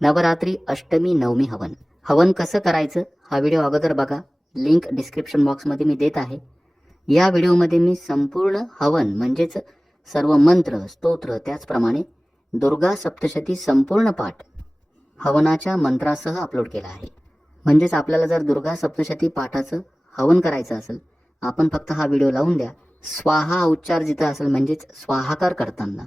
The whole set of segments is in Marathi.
नवरात्री अष्टमी नवमी हवन. हवन कसं करायचं हा व्हिडिओ अगोदर बघा, लिंक डिस्क्रिप्शन बॉक्समध्ये मी देत आहे. या व्हिडिओमध्ये मी संपूर्ण हवन म्हणजेच सर्व मंत्र स्तोत्र त्याचप्रमाणे दुर्गा सप्तशती संपूर्ण पाठ हवनाच्या मंत्रासह अपलोड केला आहे. म्हणजेच आपल्याला जर दुर्गा सप्तशती पाठाचं हवन करायचं असेल, आपण फक्त हा व्हिडिओ लावून द्या. स्वाहा उच्चार जिथं असेल म्हणजेच स्वाहाकार करताना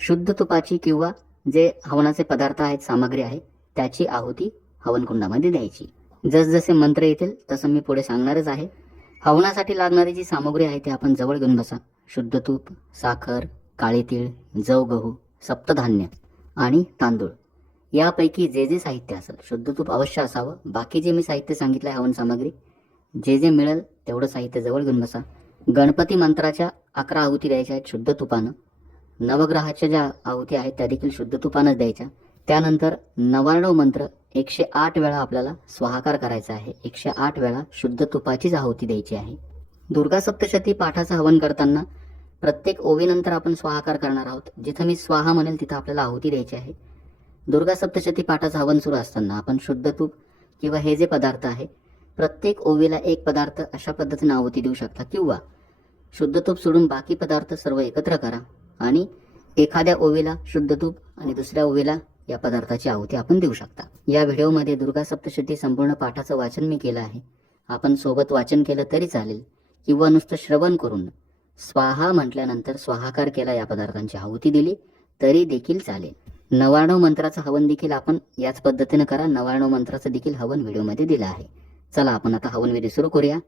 शुद्ध तुपाची किंवा जे हवनाचे पदार्थ आहेत सामग्री आहे त्याची आहुती हवनकुंडामध्ये द्यायची. जसजसे मंत्र येतील तसं मी पुढे सांगणारच आहे. हवनासाठी लागणारी जी सामग्री आहे ती आपण जवळ घेऊन बसा. शुद्ध तूप, साखर, काळे तीळ, जव गहू, सप्तधान्य आणि तांदूळ यापैकी जे जे साहित्य असेल शुद्ध तूप अवश्य असावं. बाकी जे मी साहित्य सांगितलं आहे हवन सामग्री जे जे मिळेल तेवढं साहित्य जवळ घेऊन बसा. गणपती मंत्राच्या 11 आहुती द्यायच्या आहेत शुद्ध तुपानं. नवग्रहाच्या ज्या आहुती आहेत त्या देखील शुद्ध तुपानंच द्यायच्या. त्यानंतर 99 मंत्र 108 वेळा आपल्याला स्वाहाकार करायचा आहे. 108 वेळा शुद्ध तुपाचीच आहुती द्यायची आहे. दुर्गा सप्तशती पाठाचं हवन करताना प्रत्येक ओवीनंतर आपण स्वाहाकार करणार आहोत. जिथं मी स्वाहा म्हणेल तिथं आपल्याला आहुती द्यायची आहे. दुर्गा सप्तशती पाठाचं हवन सुरू असताना आपण शुद्ध तूप किंवा हे जे पदार्थ आहे प्रत्येक ओवीला एक पदार्थ अशा पद्धतीने आहुती देऊ शकता, किंवा शुद्ध तूप सोडून बाकी पदार्थ सर्व एकत्र करा आणि एखाद्या ओवीला शुद्ध तूप आणि दुसऱ्या ओवीला या पदार्थाची आहुती आपण देऊ शकता. या व्हिडिओमध्ये दुर्गा सप्तशती संपूर्ण पाठाचं वाचन मी केलं आहे. आपण सोबत वाचन केलं तरी चालेल किंवा नुसतं श्रवण करून स्वाहा म्हटल्यानंतर स्वाहाकार केला, या पदार्थांची आहुती दिली तरी देखील चालेल. 99 मंत्राचं हवन देखील आपण याच पद्धतीने करा. 99 मंत्राचं देखील हवन व्हिडिओमध्ये दिलं आहे. चला आपण आता हवनविधी सुरू करूया.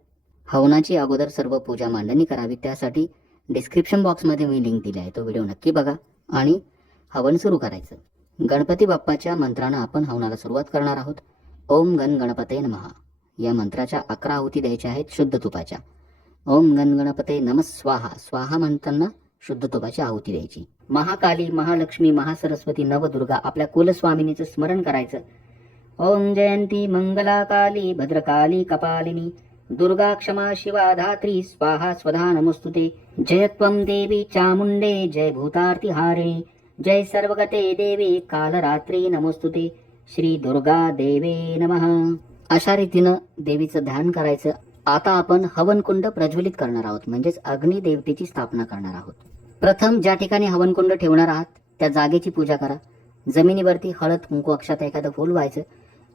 हवनाची अगोदर सर्व पूजा मांडणी करावी. त्यासाठी डिस्क्रिप्शन बॉक्समध्ये मी लिंक दिली आहे, तो व्हिडिओ नक्की बघा आणि हवन सुरू करायचं. गणपती बाप्पाच्या मंत्रानं आपण हवनाला सुरुवात करणार आहोत. ओम गण गणपते नमः या मंत्राच्या 11 आहुती द्यायच्या आहेत शुद्ध तुपाच्या. ओम गण गणपते नमः स्वाहा, स्वाहा म्हणताना शुद्ध तुपाची आहुती द्यायची. महाकाली, महालक्ष्मी, महासरस्वती, नवदुर्गा आपल्या कुलस्वामिनीचं स्मरण करायचं. ओम जयंती मंगला काली भद्रकाली कपालिनी दुर्गा क्षमा शिवा धात्री स्वाहा स्वधा नमोस्तुते. जयत्वं देवी चामुंडे जय भूतार्ती हारे जय सर्वगते देवी कालरात्री नमोस्तुते. श्री दुर्गा देवे नमः. अशा रीतीनं देवीचं ध्यान करायचं. आता आपण हवनकुंड प्रज्वलित करणार आहोत, म्हणजेच अग्निदेवतेची स्थापना करणार आहोत. प्रथम ज्या ठिकाणी हवनकुंड ठेवणार आहात त्या जागेची पूजा करा. जमिनीवरती हळद कुंकू अक्षता एखादं फूल व्हायचं.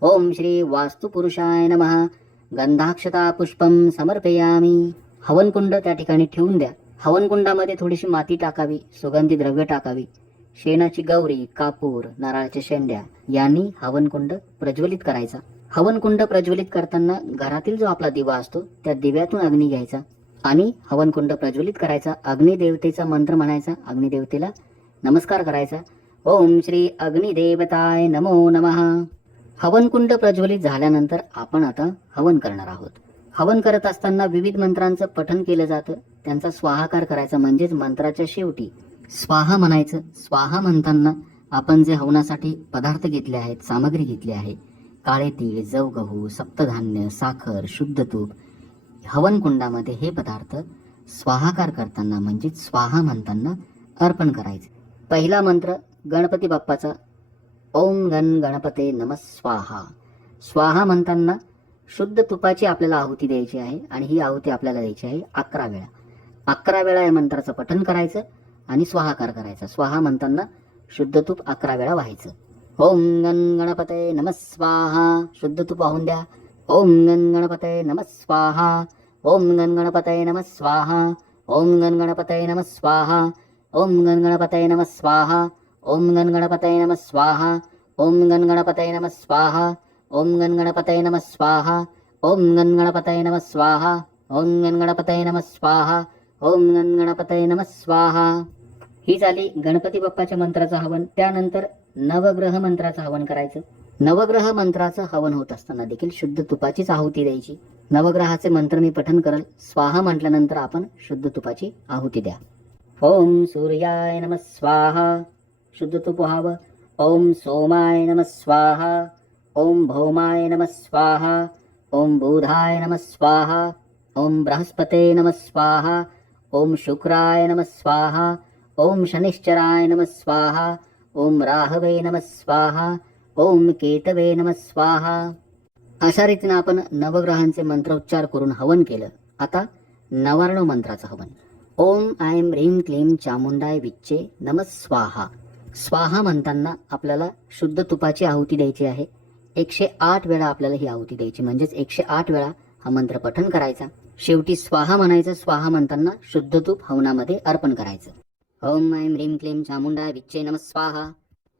ओम श्री वास्तु पुरुषाय नमः गंधाक्षता पुष्पम समर्पयामी. हवनकुंड त्या ठिकाणी ठेवून द्या. हवनकुंडामध्ये थोडीशी माती टाकावी, सुगंधी द्रव्य टाकावी, शेणाची गौरी, कापूर, नारळाच्या शेंड्या यांनी हवनकुंड प्रज्वलित करायचा. हवनकुंड प्रज्वलित करताना घरातील जो आपला दिवा असतो त्या दिव्यातून अग्नी घ्यायचा आणि हवनकुंड प्रज्वलित करायचा. अग्निदेवतेचा मंत्र म्हणायचा, अग्निदेवतेला नमस्कार करायचा. ओम श्री अग्निदेवताय नमो नमः. हवनकुंड प्रज्वलित झाल्यानंतर आपण आता हवन करणार आहोत. हवन करत असताना विविध मंत्रांचं पठण केलं जातं. त्यांचा स्वाहाकार करायचा, म्हणजेच मंत्राच्या शेवटी स्वाहा म्हणायचं. स्वाहा म्हणताना आपण जे हवनासाठी पदार्थ घेतले आहेत, सामग्री घेतली आहे, काळे तीळ, जव गहू, सप्तधान्य, साखर, शुद्ध तूप, हवनकुंडामध्ये हे पदार्थ स्वाहाकार करताना म्हणजेच स्वाहा म्हणताना अर्पण करायचे. पहिला मंत्र गणपती बाप्पाचा. ओम गण गणपते नमः स्वाहा. स्वाहा म्हणताना शुद्ध तुपाची आपल्याला आहुती द्यायची आहे आणि ही आहुती आपल्याला द्यायची आहे 11 वेळा. 11 वेळा या मंत्राचं पठण करायचं आणि स्वाहाकार करायचा. स्वाहा म्हणताना शुद्ध तूप 11 वेळा व्हायचं. ओम गण गणपते नमः स्वाहा. शुद्ध तूप वाहून द्या. ओम गण गणपते नमः स्वाहा. ओम गण गणपते नमः स्वाहा. ओम गण गणपते नमः स्वाहा. ओम गण गणपते नमः स्वाहा. ओम गण गणपते नमः स्वाहा. ओम गण गणपते नमः स्वाहा. ओम गण गणपते नमः स्वाहा. ओम गण गणपते नमः स्वाहा. ओम गण गणपते नमः स्वाहा. ओम गण गणपते नमः स्वाहा. ही झाली गणपती बाप्पाच्या मंत्राचं हवन. त्यानंतर नवग्रह मंत्राचं हवन करायचं. नवग्रह मंत्राचं हवन होत असताना देखील शुद्ध तुपाचीच आहुती द्यायची. नवग्रहाचे मंत्र मी पठन करल. स्वाहा म्हटल्यानंतर आपण शुद्ध तुपाची आहुती द्या. ओम सूर्याय नमः स्वाहा. शुद्ध तूप व्हावं. ओम सोमाय नमः स्वाहा. ओम भौमाय नमः स्वाहा. ओम बुधाय नमः स्वाहा. ओम बृहस्पते नमः स्वाहा. ओम शुक्राय नमः स्वाहा. ओम शनिश्चराय नमः स्वाहा. ओम राहवे नमः स्वाहा. ओम केतवे नमः स्वाहा. अशा रीतीनं आपण नवग्रहांचे मंत्रोच्चार करून हवन केलं. आता नवार्णव मंत्राचं हवन. ओम ऐं ह्रीं क्लीं चामुंडाय विच्चे नमः स्वाहा. स्वाहा म्हणताना आपल्याला शुद्ध तुपाची आहुती द्यायची आहे. 108 वेळा आपल्याला ही आहुती द्यायची, म्हणजेच 108 वेळा हा मंत्र पठण करायचा. शेवटी स्वाहा म्हणायचं. स्वाहा म्हणताना शुद्ध तूप हवनामध्ये अर्पण करायचं. ओम ऐं ह्रीं क्लीं चामुंडाय विच्चे नमः स्वाहा.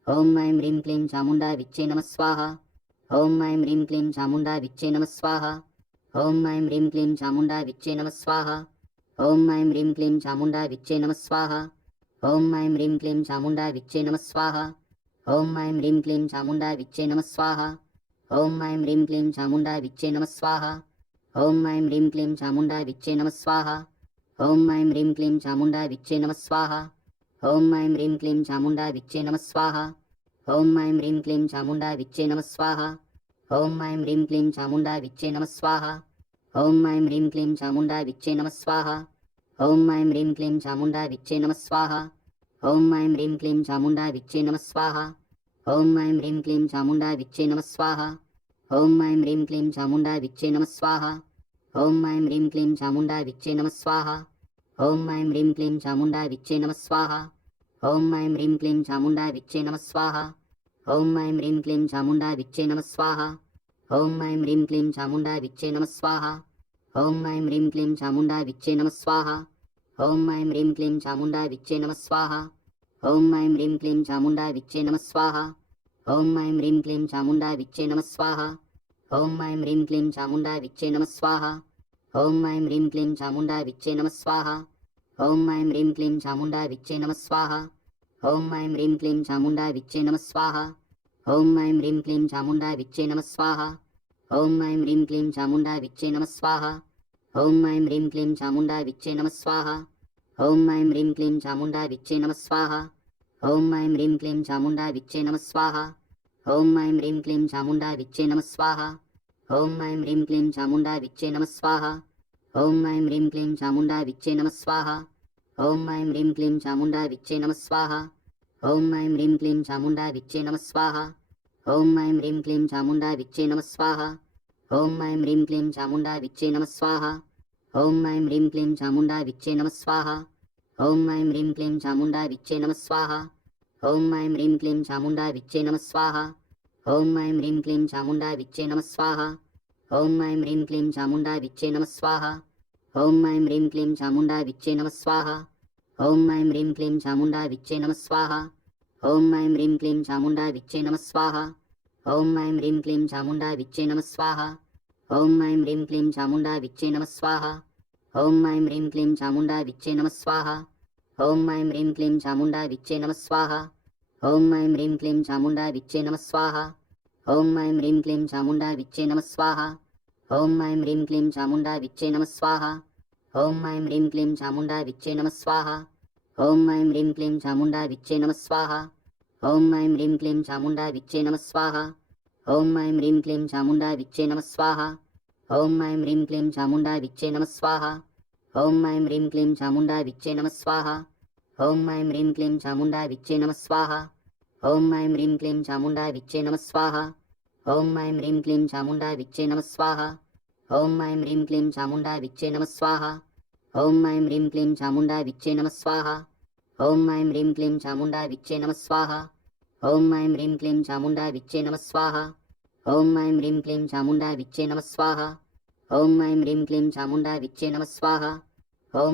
ओम ऐं ह्रीं क्लीं चामुंडाय विच्चे नमः स्वाहा. ओम ऐं ह्रीं क्लीं चामुंडाय विच्चे नमः स्वाहा. ओम ऐं ह्रीं क्लीं चामुंडाय विच्चे नमः स्वाहा. ओम ऐं ह्रीं क्लीं चामुंडाय विच्चे नमः स्वाहा. ओम ऐं ह्रीं क्लीं चामुंडाय विच्चे नमः स्वाहा. ओम ऐं ह्रीं क्लीं चामुंडाय विच्चे नमः स्वाहा. ओम ऐं ह्रीं क्लीं चामुंडाय विच्चे नमः स्वाहा. ओम ऐं ह्रीं क्लीं चामुंडाय विच्चे नमः स्वाहा. ओम ऐं ह्रीं क्लीं चामुंडाय विच्चे नमः स्वाहा. ओम ऐं ह्रीं क्लीं चामुंडाय विच्चे नमः स्वाहा. ओम ऐं ह्रीं क्लीं चामुंडाय विच्चे नमः स्वाहा. ओम ऐं ह्रीं क्लीं चामुंडाय विच्चे नमः स्वाहा. ओम ऐं ह्रीं क्लीं चामुंडाय विच्चे नमः स्वाहा. ओम ऐं ह्रीं क्लीं चामुंडाय विच्चे नमः स्वाहा. ओम ऐं ह्रीं क्लीं चामुंडाय विच्चे नमः स्वाहा. ओम ऐं ह्रीं क्लीं चामुंडाय विच्चे नमः स्वाहा. ओम ऐं ह्रीं क्लीं चामुंडाय विच्चे नमः स्वाहा. ओम ऐं ह्रीं क्लीं चामुंडाय विच्चे नमः स्वाहा. ओम ऐं ह्रीं क्लीं चामुंडाय विच्चे नमः स्वाहा. ओम ऐं ह्रीं क्लीं चामुंडाय विच्चे नमः स्वाहा. ओम ऐं ह्रीं क्लीं चामुंडाय विच्चे नमः स्वाहा. ओम ऐं ह्रीं क्लीं चामुंडाय विच्चे नमः स्वाहा. ओम ऐं ह्रीं क्लीं चामुंडाय विच्चे नमः स्वाहा. ओम ऐं ह्रीं क्लीं चामुंडाय विच्चे नमः स्वाहा. ओम ऐं ह्रीं क्लीं चामुंडाय विच्चे नमः स्वाहा. ओम ऐं ह्रीं क्लीं चामुंडाय विच्चे नमः स्वाहा. ओम ऐं ह्रीं क्लीं चामुंडाय विच्चे नमः स्वाहा. ओम ऐं ह्रीं क्लीं चामुंडाय विच्चे नमः स्वाहा. ओम ऐं ह्रीं क्लीं चामुंडाय विच्चे नमः स्वाहा. ओम ऐं ह्रीं क्लीं चामुंडाय विच्चे नमः स्वाहा. ओम ऐं ह्रीं क्लीं चामुंडाय विच्चे नमः स्वाहा. ओम ऐं ह्रीं क्लीं चामुंडाय विच्चे नमः स्वाहा. ओम ऐं ह्रीं क्लीं चामुंडाय विच्चे नमः स्वाहा. ओम ऐं ह्रीं क्लीं चामुंडाय विच्चे नमः स्वाहा. ओम ऐं ह्रीं क्लीं चामुंडाय विच्चे नमः स्वाहा. ओम ऐं ह्रीं क्लीं चामुंडाय विच्चे नमः स्वाहा. ओम ऐं ह्रीं क्लीं चामुंडाय विच्चे नमः स्वाहा. ओम ऐं ह्रीं क्लीं चामुंडाय विच्चे नमः स्वाहा. ओम ऐं ह्रीं क्लीं चामुंडाय विच्चे नमः स्वाहा. ओम ऐं ह्रीं क्लीं चामुंडाय विच्चे नमः स्वाहा. ओम ऐं ह्रीं क्लीं चामुंडाय विच्चे नमः स्वाहा. ओम ऐं ह्रीं क्लीं चामुंडाय विच्चे नमः स्वाहा. ओम ऐं ह्रीं क्लीं चामुंडाय विच्चे नमः स्वाहा. ओम ऐं ह्रीं क्लीं चामुंडाय विच्चे नमः स्वाहा. ओम ऐं ह्रीं क्लीं चामुंडाय विच्चे नमः स्वाहा. ओम ऐं ह्रीं क्लीं चामुंडाय विच्चे नमः स्वाहा. ओम ऐं ह्रीं क्लीं चामुंडाय विच्चे नमः स्वाहा. ओम ऐं ह्रीं क्लीं चामुंडाय विच्चे नमः स्वाहा. ओम ऐं ह्रीं क्लीं चामुंडाय विच्चे नमः स्वाहा. ओम ऐं ह्रीं क्लीं चामुंडाय विच्चे नमः स्वाहा. ओम ऐं ह्रीं क्लीं चामुंडाय विच्चे नमः स्वाहा. ओम ऐं ह्रीं क्लीं चामुंडाय विच्चे नमः स्वाहा. ओम ऐं ह्रीं क्लीं चामुंडाय विच्चे नमः स्वाहा. ओम ऐं ह्रीं क्लीं चामुंडाय विच्चे नमः स्वाहा. ओम ऐं ह्रीं क्लीं चामुंडाय विच्चे नमः स्वाहा. ओम ऐं ह्रीं क्लीं चामुंडाय विच्चे नमः स्वाहा. ओम ऐं ह्रीं क्लीं चामुंडाय विच्चे नमः स्वाहा. ओम ऐं ह्रीं क्लीं चामुंडाय विच्चे नमः स्वाहा. ओम ऐं ह्रीं क्लीं चामुंडाय विच्चे नमः स्वाहा. ओम ऐं ह्रीं क्लीं चामुंडाय विच्चे नमः स्वाहा. ओम ऐं ह्रीं क्लीं चामुंडाय विच्चे नमः स्वाहा. ओम ऐं ह्रीं क्लीं चामुंडाय विच्चे नमः स्वाहा. ओम ऐं ह्रीं क्लीं चामुंडाय विच्चे नमः स्वाहा. ओम ऐं ह्रीं क्लीं चामुंडाय विच्चे नमः स्वाहा. ओम ऐं ह्रीं क्लीं चामुंडाय विच्चे नमः स्वाहा. ओम ऐं ह्रीं क्लीं चामुंडाय विच्चे नमः स्वाहा. ओम ऐं ह्रीं क्लीं चामुंडाय विच्चे नमः स्वाहा. ओम ऐं ह्रीं क्लीं चामुंडाय विच्चे नमः स्वाहा. ओम ऐं ह्रीं क्लीं चामुंडाय विच्चे नमः स्वाहा. ओम ऐं ह्रीं क्लीं चामुंडाय विच्चे नमः स्वाहा. ओम ऐं ह्रीं क्लीं चामुंडाय विच्चे नमः स्वाहा. ओम ऐं ह्रीं क्लीं चामुंडाय विच्चे नमः स्वाहा. ओम ऐं ह्रीं क्लीं चामुंडाय विच्चे नमः स्वाहा. ओम ऐं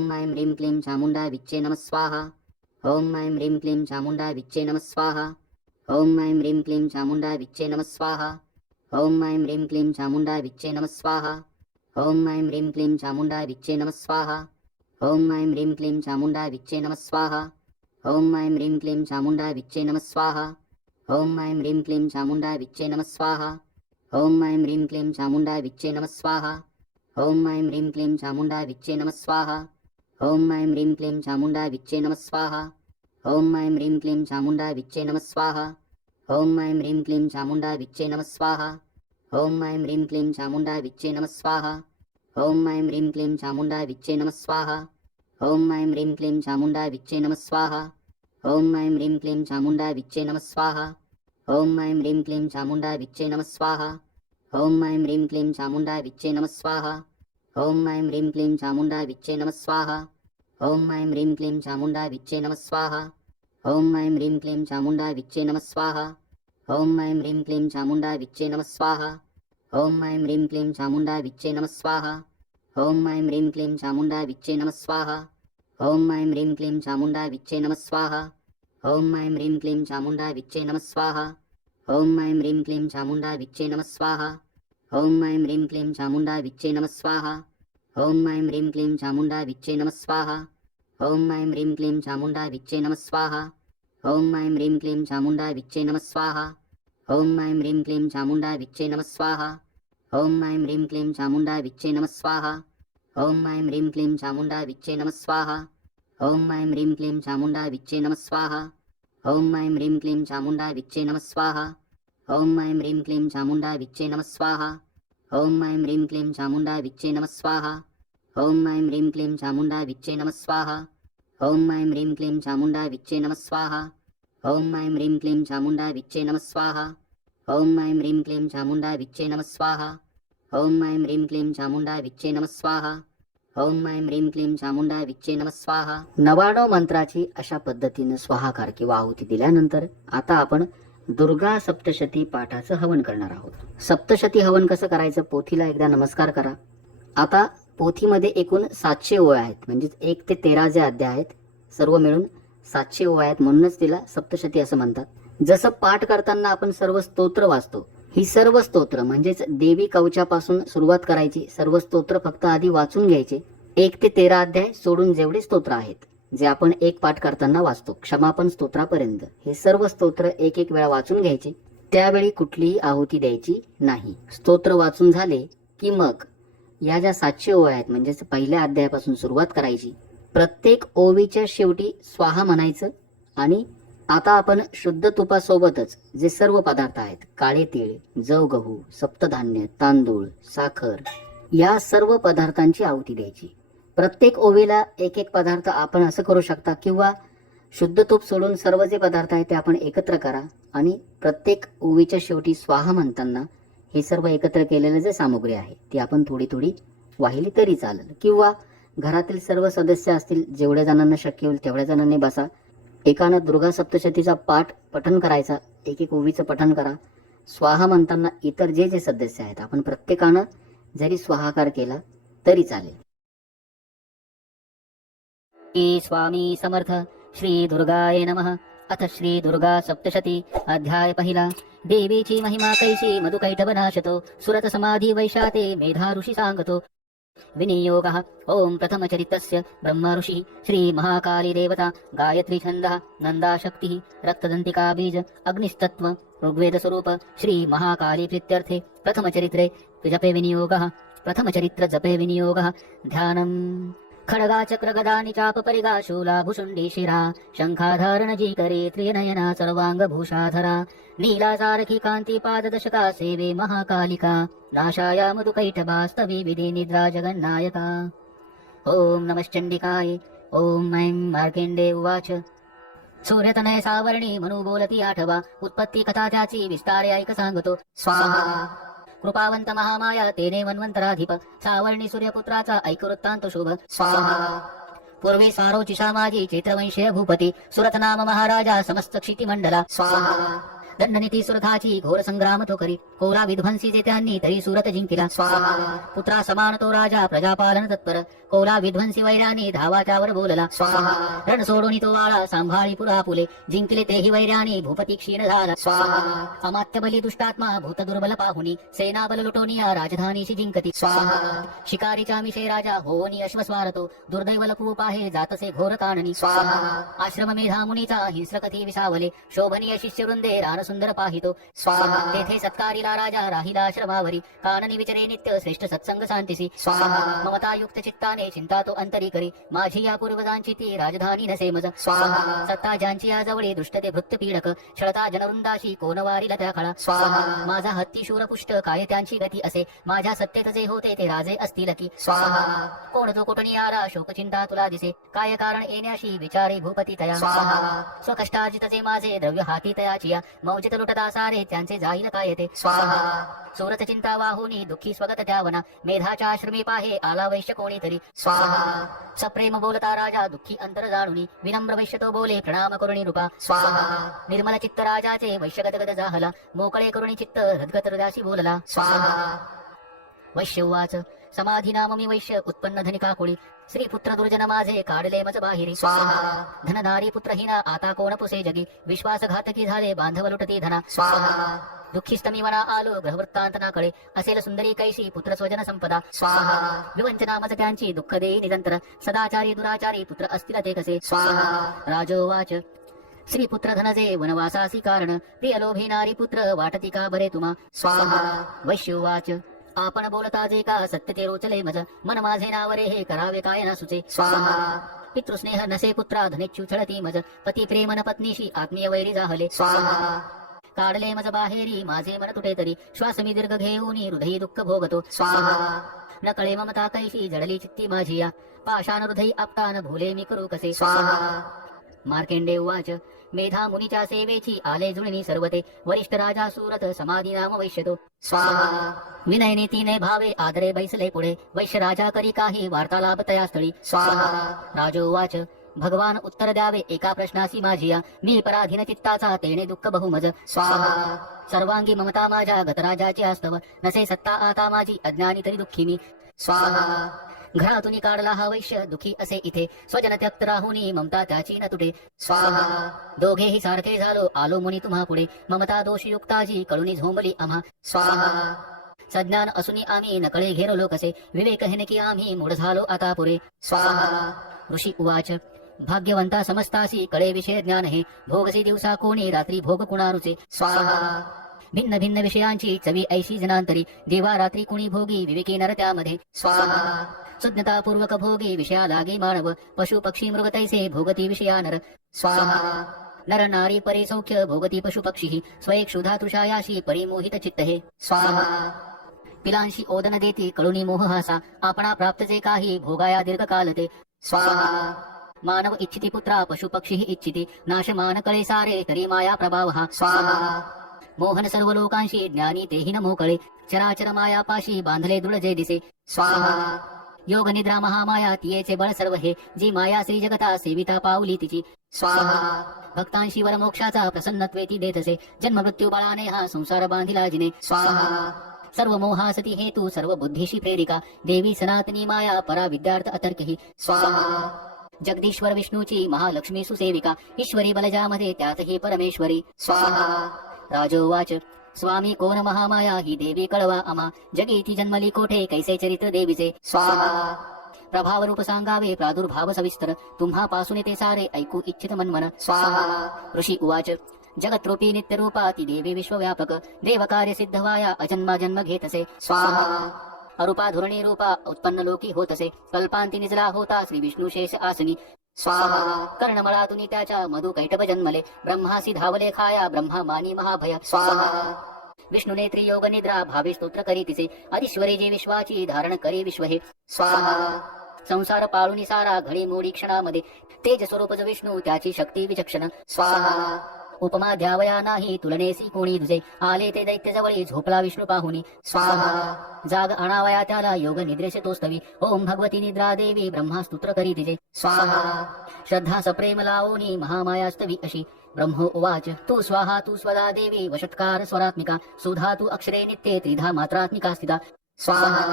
ह्रीं क्लीं चामुंडाय विच्चे नमः स्वाहा. ओम ऐं ह्रीं क्लीं चामुंडाय विच्चे नमः स्वाहा. ओम ऐं ह्रीं क्लीं चामुंडाय विच्चे नमः स्वाहा. ओम ऐं ह्रीं क्लीं चामुंडाय विच्चे नमः स्वाहा. ओम ऐं ह्रीं क्लीं चामुंडाय विच्चे नमः स्वाहा. ओम ऐं ह्रीं क्लीं चामुंडाय विच्चे नमः स्वाहा. ओम ऐं ह्रीं क्लीं चामुंडाय विच्चे नमः स्वाहा. ओम ऐं ह्रीं क्लीं चामुंडाय विच्चे नमः स्वाहा. ओम ऐं ह्रीं क्लीं चामुंडाय विच्चे नमः स्वाहा. ओम ऐं ह्रीं क्लीं चामुंडाय विच्चे नमः स्वाहा. ओम ऐं ह्रीं क्लीं चामुंडाय विच्चे नमः स्वाहा. ओम ऐं ह्रीं क्लीं चामुंडाय विच्चे नमः स्वाहा. ओम ऐं ह्रीं क्लीं चामुंडाय विच्चे नमः स्वाहा. ओम ऐं ह्रीं क्लीं चामुंडाय विच्चे नमः स्वाहा. ओम ऐं ह्रीं क्लीं चामुंडाय विच्चे नमः स्वाहा. ओम ऐं ह्रीं क्लीं चामुंडाय विच्चे नमः स्वाहा. ओम ऐं ह्रीं क्लीं चामुण्डा विच्चे नमः स्वाहा। ओम ऐं ह्रीं क्लीं चामुण्डा विच्चे नमः स्वाहा। ओम ऐं ह्रीं क्लीं चामुण्डा विच्चे नमः स्वाहा। ओम ऐं ह्रीं क्लीं चामुण्डा विच्चे नमः स्वाहा। ओम ऐं ह्रीं क्लीं चामुण्डा विच्चे नमः स्वाहा। ओम ऐं ह्रीं क्लीं चामुण्डा विच्चे नमः स्वाहा। ओम ऐं ह्रीं क्लीं चामुण्डा विच्चे नमः स्वाहा। ओम ऐं ह्रीं क्लीं चामुण्डा विच्चे नमः स्वाहा। ओम ऐं ह्रीं क्लीं चामुण्डा विच्चे नमः स्वाहा। ओम ऐं ह्रीं क्लीं चामुण्डा विच्चे नमः स्वाहा। ओम ऐं ह्रीं क्लीं चामुण्डा विच्चे नमः स्वाहा। ओम ऐं ह्रीं क्लीं चामुण्डा विच्चे नमः स्वाहा। ओम ऐं ह्रीं क्लीं चामुण्डा विच्चे नमः स्वाहा। ओम ऐं ह्रीं क्लीं चामुण्डा विच्चे नमः स्वाहा। ओम ऐं ह्रीं क्लीं चामुण्डा विच्चे नमः स्वाहा। ओम ऐं ह्रीं क्लीं चामुण्डा विच्चे नमः स्वाहा। ओम ऐं ह्रीं क्लीं चामुण्डा विच्चे नमः स्वाहा। ओम ऐं ह्रीं क्लीं चामुण्डा विच्चे नमः स्वाहा। ओम ऐं ह्रीं क्लीं चामुण्डा विच्चे नमः स्वाहा। ओम ऐं ह्रीं क्लीं चामुण्डा विच्चे नमः स्वाहा। ओम ऐं ह्रीं क्लीं चामुण्डा विच्चे नमः स्वाहा। ओम ऐं ह्रीं क्लीं चामुण्डा विच्चे नमः स्वाहा। ओम ऐं ह्रीं क्लीं चामुण्डा विच्चे नमः स्वाहा। ओम ऐं ह्रीं क्लीं चामुण्डा विच्चे नमः स्वाहा। ओम ऐं ह्रीं क्लीं चामुण्डा विच्चे नमः स्वाहा। ओम ऐं ह्रीं क्लीं चामुण्डा विच्चे नमः स्वाहा। ओम ऐं ह्रीं क्लीं चामुण्डा विच्चे नमः स्वाहा। ओम ऐं ह्रीं क्लीं चामुण्डा विच्चे नमः स्वाहा। 99 मंत्राची अशा पद्धतीने स्वाहाकार किंवा आहुती दिल्यानंतर आता आपण दुर्गा सप्तशती पाठाचं हवन करणार आहोत। सप्तशती हवन कसं करायचं, पोथीला एकदा नमस्कार करा। आता पोथीमध्ये एकूण 700 ओव्या आहेत, म्हणजेच 1 ते 13 जे अध्याय आहेत सर्व मिळून 700 ओव्या आहेत, म्हणूनच तिला सप्तशती असं म्हणतात। जसं पाठ करताना आपण सर्व स्तोत्र वाचतो, ही सर्व स्तोत्र म्हणजेच देवी कवचापासून सुरुवात करायची। सर्व स्तोत्र फक्त आधी वाचून घ्यायचे। 1 ते 13 अध्याय सोडून जेवढे स्तोत्र आहेत जे आपण एक पाठ करताना वाचतो, क्षमापण स्तोत्रापर्यंत, हे सर्व स्तोत्र एक एक वेळा वाचून घ्यायचे। त्यावेळी कुठलीही आहुती द्यायची नाही। स्तोत्र वाचून झाले की मग या ज्या 700 ओव्या आहेत म्हणजेच पहिल्या अध्यायापासून सुरुवात करायची। प्रत्येक ओवीच्या शेवटी स्वाहा म्हणायचं। आणि आता आपण शुद्ध तुपासोबतच जे सर्व पदार्थ आहेत, काळे तीळ, जव, गहू, सप्तधान्य, तांदूळ, साखर, या सर्व पदार्थांची आहुती द्यायची। प्रत्येक ओवीला एक एक पदार्थ आपण असं करू शकता, किंवा शुद्ध तूप सोडून सर्व जे पदार्थ आहेत ते आपण एकत्र करा आणि प्रत्येक ओवीच्या शेवटी स्वाहा म्हणताना हे सर्व एकत्र केलेलं जे सामग्री आहे ती आपण थोडी थोडी वाहिली तरी चालेल, किंवा घरातील सर्व सदस्य असतील, जेवढ्या जणांना शक्य होईल तेवढ्या जणांनी बसा। एकानं दुर्गा सप्तशतीचा पाठ पठण करायचा, एक एक ओवीचं पठण करा। स्वाहा म्हणताना इतर जे जे सदस्य आहेत आपण प्रत्येकानं जरी स्वाहाकार केला तरी चालेल। श्री स्वामी समर्थ श्री दुर्गाय नमः। अथ श्री दुर्गा सप्तशती अध्याय पहिला। देवीची महिमा कैसी मधुकैटभनाशतो सुरत समाधी वैशाते मेधा ऋषी सांगतो। विनियोगः ओम प्रथमचरितस्य ब्रह्म ऋषि श्री महाकाली देवता गायत्री छन्दः नंदा शक्ति रक्तदंतिका बीज अग्निस्तत्व ऋग्वेद स्वरूप श्री महाकाली प्रीत्यर्थे प्रथमचरित्रे जपे विनियोगः। प्रथमचरित्र जपे विनियोगः। ध्यानम् खड्गा चक्र गदा निचाप परिगा शूला भुषुंडी शिरा शंखाधारण जीकरे त्रिनयना सर्वांग भूषाधरा नीला सारखी कांती पाददशका सेवे महाकालिका नाशाया मधुकैटभास्तवी विधि निद्रा जगन्नायका। ओम नमश्चंडिकाय। ओम ऐं मार्केंडे उवाच। सूर्यतनय सावर्णी मनु बोलती आठवा उत्पत्ती कथा त्याची विस्तारे ऐक सांगतो। स्वाहा। कृपावंत महामाया तेने वन्वंतराधिप सावर्णी सूर्यपुत्राचा ऐक वृत्तांत शुभ। स्वाहा। पूर्वे सारोचिषा माझी चैत्रवंशीय भूपती सुरथ नाम महाराजा समस्त क्षितिमंडला। स्वाहा। दंडनीती सुरथाची घोर संग्राम तो करी कोरा विध्वंसी जे त्यांनी तरी सुरत जिंकिला। स्वाहा। पुत्रा समान तो राजा प्रजापालन तत्पर कोरा विध्वंसी वैर्याने धावा त्यावर बोलला। स्वाहा। रण सोडून तो आळा सांभाळी पुरा पुले जिंकले तेही वैर्याने भूपती क्षीण झाला। स्वाहा। अमात्य बली दुष्टात्मा भूत दुर्बल पाहुनी सेना बल लुटोनिया राजधानीशी जिंकती। स्वाहा। शिकारीचा मिशे राजा होनी अश्वस्वारतो दुर्दैव लकूप आहे जातसे घोर काननी। स्वाहा। आश्रम मेधा मुनीचा हिंस्रकथी विसावले शोभनीय शिष्यवृंदे रान सुंदर पाहितो। स्वाहा। तेथे सत्कारीला राजा राहिला आश्रमावरी काननी विचरे नित्य श्रेष्ठ सत्संग शांतीसी। स्वाहा। ममतायुक्त चित्ताने चिंता तो अंतरी करी माझी या पूर्वजांची ती राजधानी नसे मज। स्वाहा। सत्ता ज्यांची या जवळे दुष्टते भृत्य पीडक छळता जनवृंदाशी कोण वारीला त्या खळा। स्वाहा। माझा हत्ती शूरपुष्ट काय त्यांची गती असे माझ्या सत्तेत जे होते ते राजे असतील की। स्वाहा। कोण जो कोटणी आला शोक चिंता तुला दिसे काय कारण येण्याशी विचारे भूपती तया। स्वाहा। स्वकष्टार्जित जे माझे द्रव्य हाती तयाची अवचित लुटता सारे त्यांचे जाईल काय ते स्वाहा सुरत चिंता वाहुनी दुःखी स्वगत त्यावना मेधाच्या आश्रमी पाहे आला वैश्य कोणीतरी स्वाहा सप्रेम बोलता राजा दुःखी अंतर जाणुनी विनम्र वैश्य तो बोले प्रणाम करुणी रूपा स्वाहा निर्मल चित्त राजाचे वैश्य गदगद जाहला मोकळे करुणी चित्त हृदगत हृदासी बोलला स्वाहा वैश्य उवाच समाधी नाम मी वैश्य उत्पन्न धनिका कोळी श्री पुत्र दुर्जन माझे काढले मज बाहेरी स्वाहा धनधारी पुत्रहीना आता कोण पुसे जगी विश्वासघातकी झाले बांधव लुटती धना स्वाहा दुःखीस्तमी वना आलो ग्रहवृत्तांत ना कळे असेल सुंदरी कैशी पुत्र स्वजन संपदा स्वाहा विवंचना मज त्यांची दुःख देई निरंतर सदाचारी दुराचारी पुत्र असतील ते कसे स्वाहा राजोवाच श्री पुत्र धनजे वनवासासी कारण प्रिय लोभी नारी पुत्र वाटती का बरे तुम्हा स्वाहा वैश्योवाच आपण बोलता जे का सत्य ते रोचले मज मन माझे नावरे हे करावे काय ना सुचे स्वाहा पितृस्नेह नसे पुत्रा धनेच्यू छळती मज पती प्रेमन पत्नीशी आत्मीय वैरी जाहले स्वाहा काढले मज बाहेरी माझे मन तुटे तरी श्वास मी दीर्घ घेऊनी हृदयी दुःख भोगतो स्वाहा न कळे ममता कैशी जडली चित्ती माझी या पाषाण हृदयी आपटान भूले मी करू कसे स्वाहा मार्केंडे उवाच मेधा मुनीच्या सेवेची आले जुळणी सर्वते वरिष्ठ राजा सुरत समाधी नाम वैश्यतो स्वाहा विनय नीतीने भावे आदरे बैसले पुढे वैश्य राजा करी काही वार्तालाभ तया स्थळी स्वाहा राजोवाच भगवान उत्तर द्यावे एका प्रश्नासी माझिया मी पराधीन चित्ताचा तेने दुःख बहुमज स्वाहा सर्वांगी ममता माझ्या गतराजाची आस्तव नसे सत्ता आता माझी अज्ञानी तरी दुःखी मी स्वाहा घरातून काढला हा वैश्य दुखी असे इथे स्वजन त्यक्त राहुनी ममता त्याची न तुटे स्वाहा दोघेही सारखे झालो आलो मुनी तुम्हा पुढे ममता दोषयुक्ताजी कळुनी झोंबली आम्हा स्वाहा सज्ञान असूनी आम्ही नकळे घेरलो कसे विवेक हेने की आम्ही मूढ झालो आता पुरे स्वाहा ऋषी उवाच भाग्यवंता समस्तासी कळे विषय ज्ञान हे भोगसी दिवसा कोणी रात्री भोग कुणारुचे स्वाहा भिन्न भिन्न विषयांची चवी ऐशी जनांतरी देवा रात्री कुणी भोगी विवेकी नर त्यामध्ये स्वाहा सुज्ञतापूर्वक भोगी विषया लागे मानव पशु पक्षी मृग तैसे भोगती विषया नर स्वाहा नर नारी परी सौख्य भोगती पशु पक्षी स्वयं क्षुधा तुषायाशी परिमोहित चित्त हे स्वाहा पिलांशी ओदन देती कळुनी मोह हासा आपणा प्राप्त जे काही भोगाया दीर्घकाल ते स्वाहा मानव इच्छिती पुत्रा पशु पक्षी इच्छिती नाशमान कळे सारे तरी माया प्रभाव हा स्वाहा मोहन सर्व लोकांशी ज्ञानी तेही न मोकळे चराचर माया पाशी बांधले दृढ जे दिसे स्वाहा योग निद्रा महामाया तियेचे बळ सर्व हे जी माया श्री जगता सेविता पावली तिची स्वाहा भक्तांशी वर मोक्षाचा प्रसन्नत्वे ती देतसे जन्म मृत्यू बळाने हा संसार बांधिला जिने स्वाहा सर्व मोहासती हेतू सर्व बुद्धीशी प्रेरिका देवी सनातनी माया परा विद्यार्थ अतर्कही स्वाहा जगदीश्वर विष्णूची महालक्ष्मी सुसेविका ईश्वरी बलजामध्ये त्यातही परमेश्वरी स्वाहा राजोवाच स्वामी कोण महामाया ही देवी कळवा आम्हा जगीती जन्मली कोठे कैसे चरित्र देवीचे स्वाहा प्रभाव रूप सांगावे प्रादुर्भाव सविस्तर तुम्हा पासून ते सारे ऐकू इच्छित मनमन स्वाहा ऋषी उवाच जगत्रूपी नित्य रूपा ती देवी विश्वव्यापक देव कार्य सिद्ध वाया अजन्मा जन्म घेतसे स्वाहा अरूपा धुरणी रूपा उत्पन्न लोकी होतसे कल्पांती निजला होता श्री विष्णू शेष आसनी स्वाहा कर्णमळातुनी त्याच्या मधु कैटभ जन्मले ब्रह्मासी धावले खाया ब्रह्मा मानी महाभय स्वाहा विष्णुने त्रियोग निद्रा भावे स्तोत्र करी तिचे अधीश्वरी जे विश्वाची धारण करी विश्व हे स्वाहा संसार पाळुनी सारा घडी मोडी क्षणामध्ये तेज स्वरूपज विष्णू त्याची शक्ती विचक्षण स्वाहा उपमा द्यावया नाही तुलनेसी कोणी तुझे आले ते दैत्य जवळी झोपला विष्णू पाहुनी स्वाहा जाग आणावया त्याला योग निद्रेश तोस्तवी ओम भगवती निद्रा देवी ब्रह्मा स्तोत्र करी तिचे स्वाहा श्रद्धा सप्रेम लावोनी महामायास्तवी अशी ब्रह्मो उवाच तू स्वाहा तू स्वदा देवी वशत्कार स्वरात्मिका सुधा तू अक्षरे नित्ये त्रिधा मात्रात्मिका स्थिता स्वाहा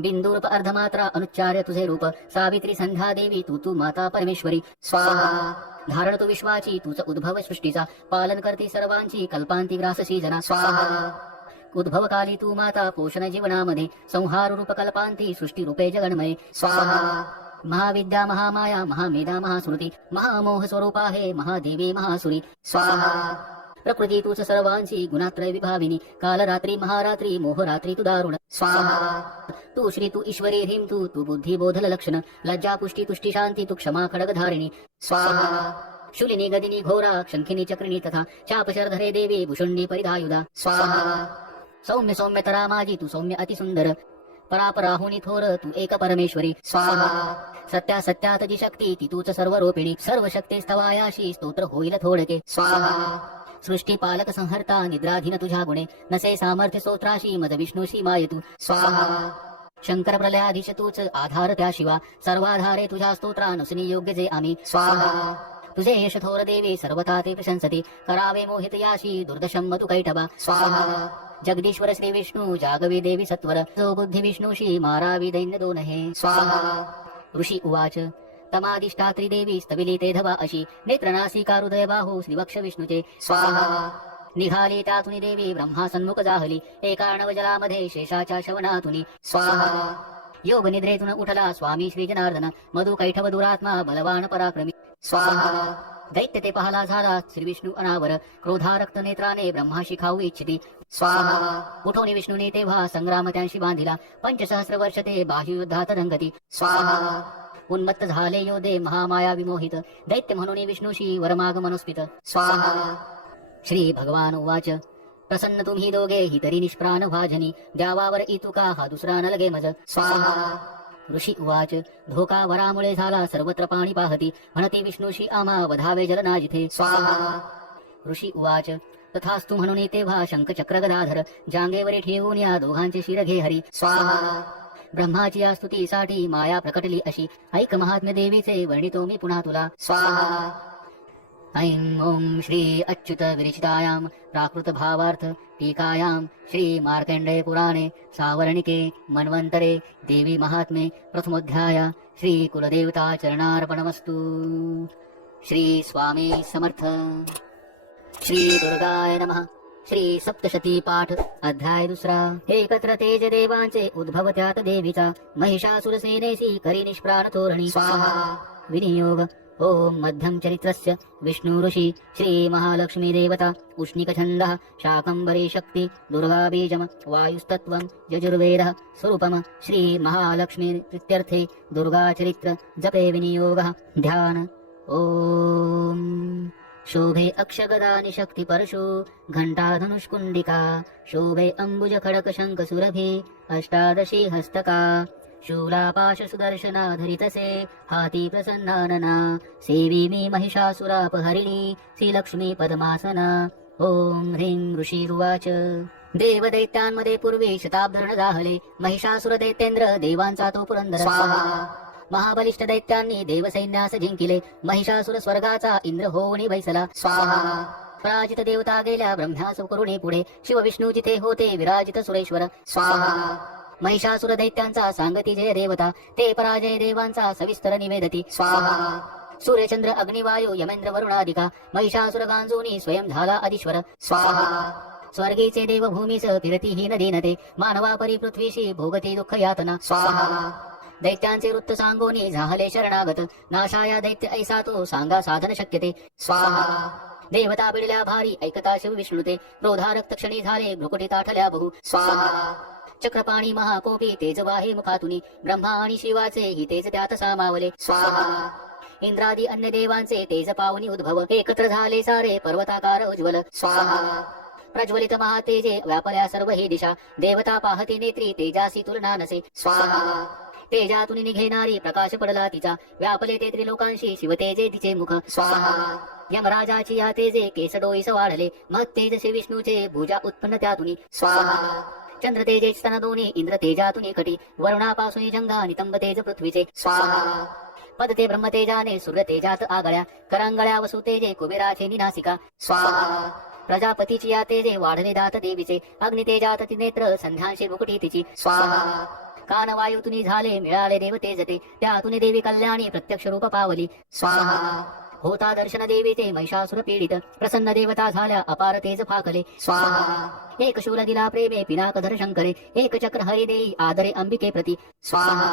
बिंदूरूप अर्धमात्रा अनुच्चार्य तुझे रूप सावित्री संध्या देवी तू माता परमेश्वरी स्वाहा धारण तू विश्वाची तुझ उद्भव सृष्टीचा पालन करती सर्वांची कल्पांती ग्रासशी जना स्वाहा उद्भव काली तू माता पोषण जीवनामध्ये संहार रूप कल्पांती सृष्टी रूपे जगन्मय स्वाहा महाविद्या महामाया महामेधा महास्मृती महामोह स्वरूपा हे महादेवी महासुरी स्वाहा प्रकृती तूच सर्वांची गुणात्रय विभाविनी काल रात्री महारात्री मोहरात्री तू दारुण स्वाहा तू श्री तू ईश्वरी ह्रीं तू बुद्धी बोधल लक्षण लज्जा पुष्टी तुष्टी शांती तू क्षमा खडग धारिणी स्वाहा शूलिनी गदिनी घोरा शंखिनी चक्रिणी तथा चापशरधरे देवी भुषुंडी परिधायुधा स्वाहा सौम्य सौम्यतरा माझी तू सौम्य अतिसुंदर परापराहुनी थोर तू एक परमेश्वरी स्वाहा सत्या सत्यात जी शक्ती ती तूच सर्व रूपिणी सर्व शक्ती स्तवायाशी स्तोत्र होईल थोडके स्वाहा सृष्टी पालक संहर्ता निद्राधीन तुझ्या गुणे नसे सामर्थ्य स्तोत्राशी मज विष्णूशी मायतू स्वाहा शंकर प्रलयाधीश तूच आधार त्या शिवा सर्वाधारे तुझ्या स्तोत्रा नुसनी योग्य जे आम्ही स्वाहा तुझे यश थोर देवी सर्वथा ते प्रशंसती करावे मोहित याशी दुर्दशम मधु कैटभा स्वाहा जगदीश्वर श्री विष्णू जागवी देवी सत्वर जो बुद्धी विष्णूशी मारावी दैन्य दोन हे स्वाहा ऋषी उवाच तमादिष्टात्री देवी स्तविली ते धवा अशी नेत्रनासिका हृदय बाहू श्रीवक्ष विष्णूचे स्वाहा निघाली त्यातुनी देवी ब्रह्मा सन्मुख जाहली एका नवजलामध्ये शेषाच्या शवनातुनी स्वाहा योग निद्रेतून उठला स्वामी श्री जनार्दन मधु कैठव दुरात्मा बलवान पराक्रमी स्वाहा दैत्य ते पाहला झाला श्री विष्णू अनावर क्रोधारक्त नेत्राने ब्रह्माशी खाऊ इच्छिती स्वाहा उठोनी विष्णूने तेव्हा संग्राम त्यांशी बांधिला 500 वर्ष ते बाह्युयुद्धात रंगती स्वाहा उन्मत्त झाले योधे महामाया विमोहित दैत्य म्हणून विष्णूशी वरमाग मनुस्पित स्वाहा श्री भगवान उवाच प्रसन्न तुम्ही दोघे ही तरी निष्प्राण भाजनी द्यावावर इतुका हा दुसरा न लगे मज स्वाहा ऋषी उवाच धोका वरामुळे झाला सर्वत्र पाणी पाहती म्हणती विष्णूशी आम्हा वधावे जलना जिथे स्वाहा ऋषी उवाच तथास्तु म्हणून तेव्हा शंख चक्र गदाधर जांगेवरी ठेवून या दोघांचे शिर घे हरी स्वाहा ब्रह्माची या स्तुतीसाठी माया प्रकटली अशी ऐक महात्म्य देवीचे वर्णितो मी पुन्हा तुला स्वाहा ऐं ओम श्री अच्युत विरचितायां प्राकृत भावार्थ टीकायां श्री मार्कंडेय पुराणे सावर्णिके मन्वंतरे देवी महात्मे प्रथमोध्याय श्री कुलदेवता चरणार्पणमस्तु श्री स्वामी समर्थ श्री दुर्गाय नमः श्री सप्तशती पाठ अध्याय 2 एकत्र तेज देवांचे उद्भव त्यात देवीचा महिषासुर सेनेसी करी निष्प्राण तोरणी स्वाहा विनियोग ओम मध्यम चरित्रस्य विष्णु ऋषी श्री महालक्ष्मी देवता उष्णिक छंदः शाकंभरी शक्ति दुर्गा बीजम वायुस्तत्वं यजुर्वेदः स्वरूपम श्री महालक्ष्मी प्रीत्यर्थे दुर्गा चरित्र जपे विनियोगः ध्यान ओम शोभे अक्षगदानि शक्ति परशु घंटा धनुष्कुंडिका शोभे अंबुज खडक शंख सुरभि अष्टादशी हस्तका शूलापाश सुदर्शना धरितसे हाती प्रसन्नानना सेवी मी महिषासुरापहरिणी श्रीलक्ष्मी पद्मासना ओम ह्रीं ऋषीरुवाच देवदैत्यांमध्ये पूर्वी शताब्धरण दाहले महिषासुर दैत्येंद्र देवांचा तो पुरंदर स्वाहा महाबलिष्ठ दैत्यांनी देवसैन्यास जिंकिले महिषासुर स्वर्गाचा इंद्र होऊन बैसला स्वाहा पराजित देवता गेल्या ब्रह्म्यास करुणे पुढे शिव विष्णू जिथे होते विराजित सुरेश्वर स्वाहा महिषासुर दैत्यांचा सांगती जय देवता ते पराजय देवांचा सविस्तर निवेदती स्वाहा सूर्यचंद्र अग्निवायू यमेंद्र वरुणादिका महिषासुर गांजोनी स्वयं झाला अधीश्वर स्वाहा स्वर्गीचे देव भूमीस फिरतीहीन दीनते मानवा परी पृथ्वीशी भोगती दुःख यातना स्वाहा दैत्यांचे वृत्त सांगोनी झाले शरणागत नाशाया दैत्य ऐसा तो सांगा साधन शक्यते स्वाहा देवता बिडल्या भारी ऐकता शिव विष्णुते क्रोधारक्त क्षणी झाले भ्रुकुटी ताठल्या बहु स्वाहा चक्रपाणी महाकोपी तेज वाहे मुखातुनी ब्रह्मा आणि शिवाचे ही तेज त्यात सामावले स्वाहा इंद्रादी अन्य देवांचे तेज पावनी उद्भव एकत्र झाले सारे पर्वताकार उज्ज्वल स्वाहा प्रज्वलित महातेजे व्यापल्या सर्व ही दिशा देवता पाहते नेत्री तेजासी तुलना नसे स्वाहा तेजातून निघेणारी प्रकाश पडला तिचा व्यापले ते त्रिलोकांशी शिवतेजे तिचे मुख स्वाहा यमराजाची या तेजे केस डोईस वाढले महत्तेज श्री विष्णूचे भुजा उत्पन्न त्यातून स्वाहा चंद्र तेजे स्तन दोन्ही इंद्र तेजातून कटी वरुणापासून जंगा नितंब तेज पृथ्वीचे स्वाहा पदते ब्रह्मतेजाने सूर्य तेजात आगळ्या करांगळ्या वसु तेजे कुबेराचे निनासिका स्वाहा प्रजापतीची या तेजे वाढले दात देवीचे अग्नितेजात ती नेत्र संध्यांशी मुकुटी तिची स्वाहा कानवायुतुनी झाले मिळाले देव तेजते त्यातून देवी कल्याणी प्रत्यक्ष रूप पावली स्वाहा होता दर्शन देवीचे महिषासुर पीडित प्रसन्न देवता झाल्या अपार तेज फाकले स्वाहा एक शूल दिला प्रेमे पिनाकधर शंकरे एक चक्र हरी देई आदरे अंबिके प्रती स्वाहा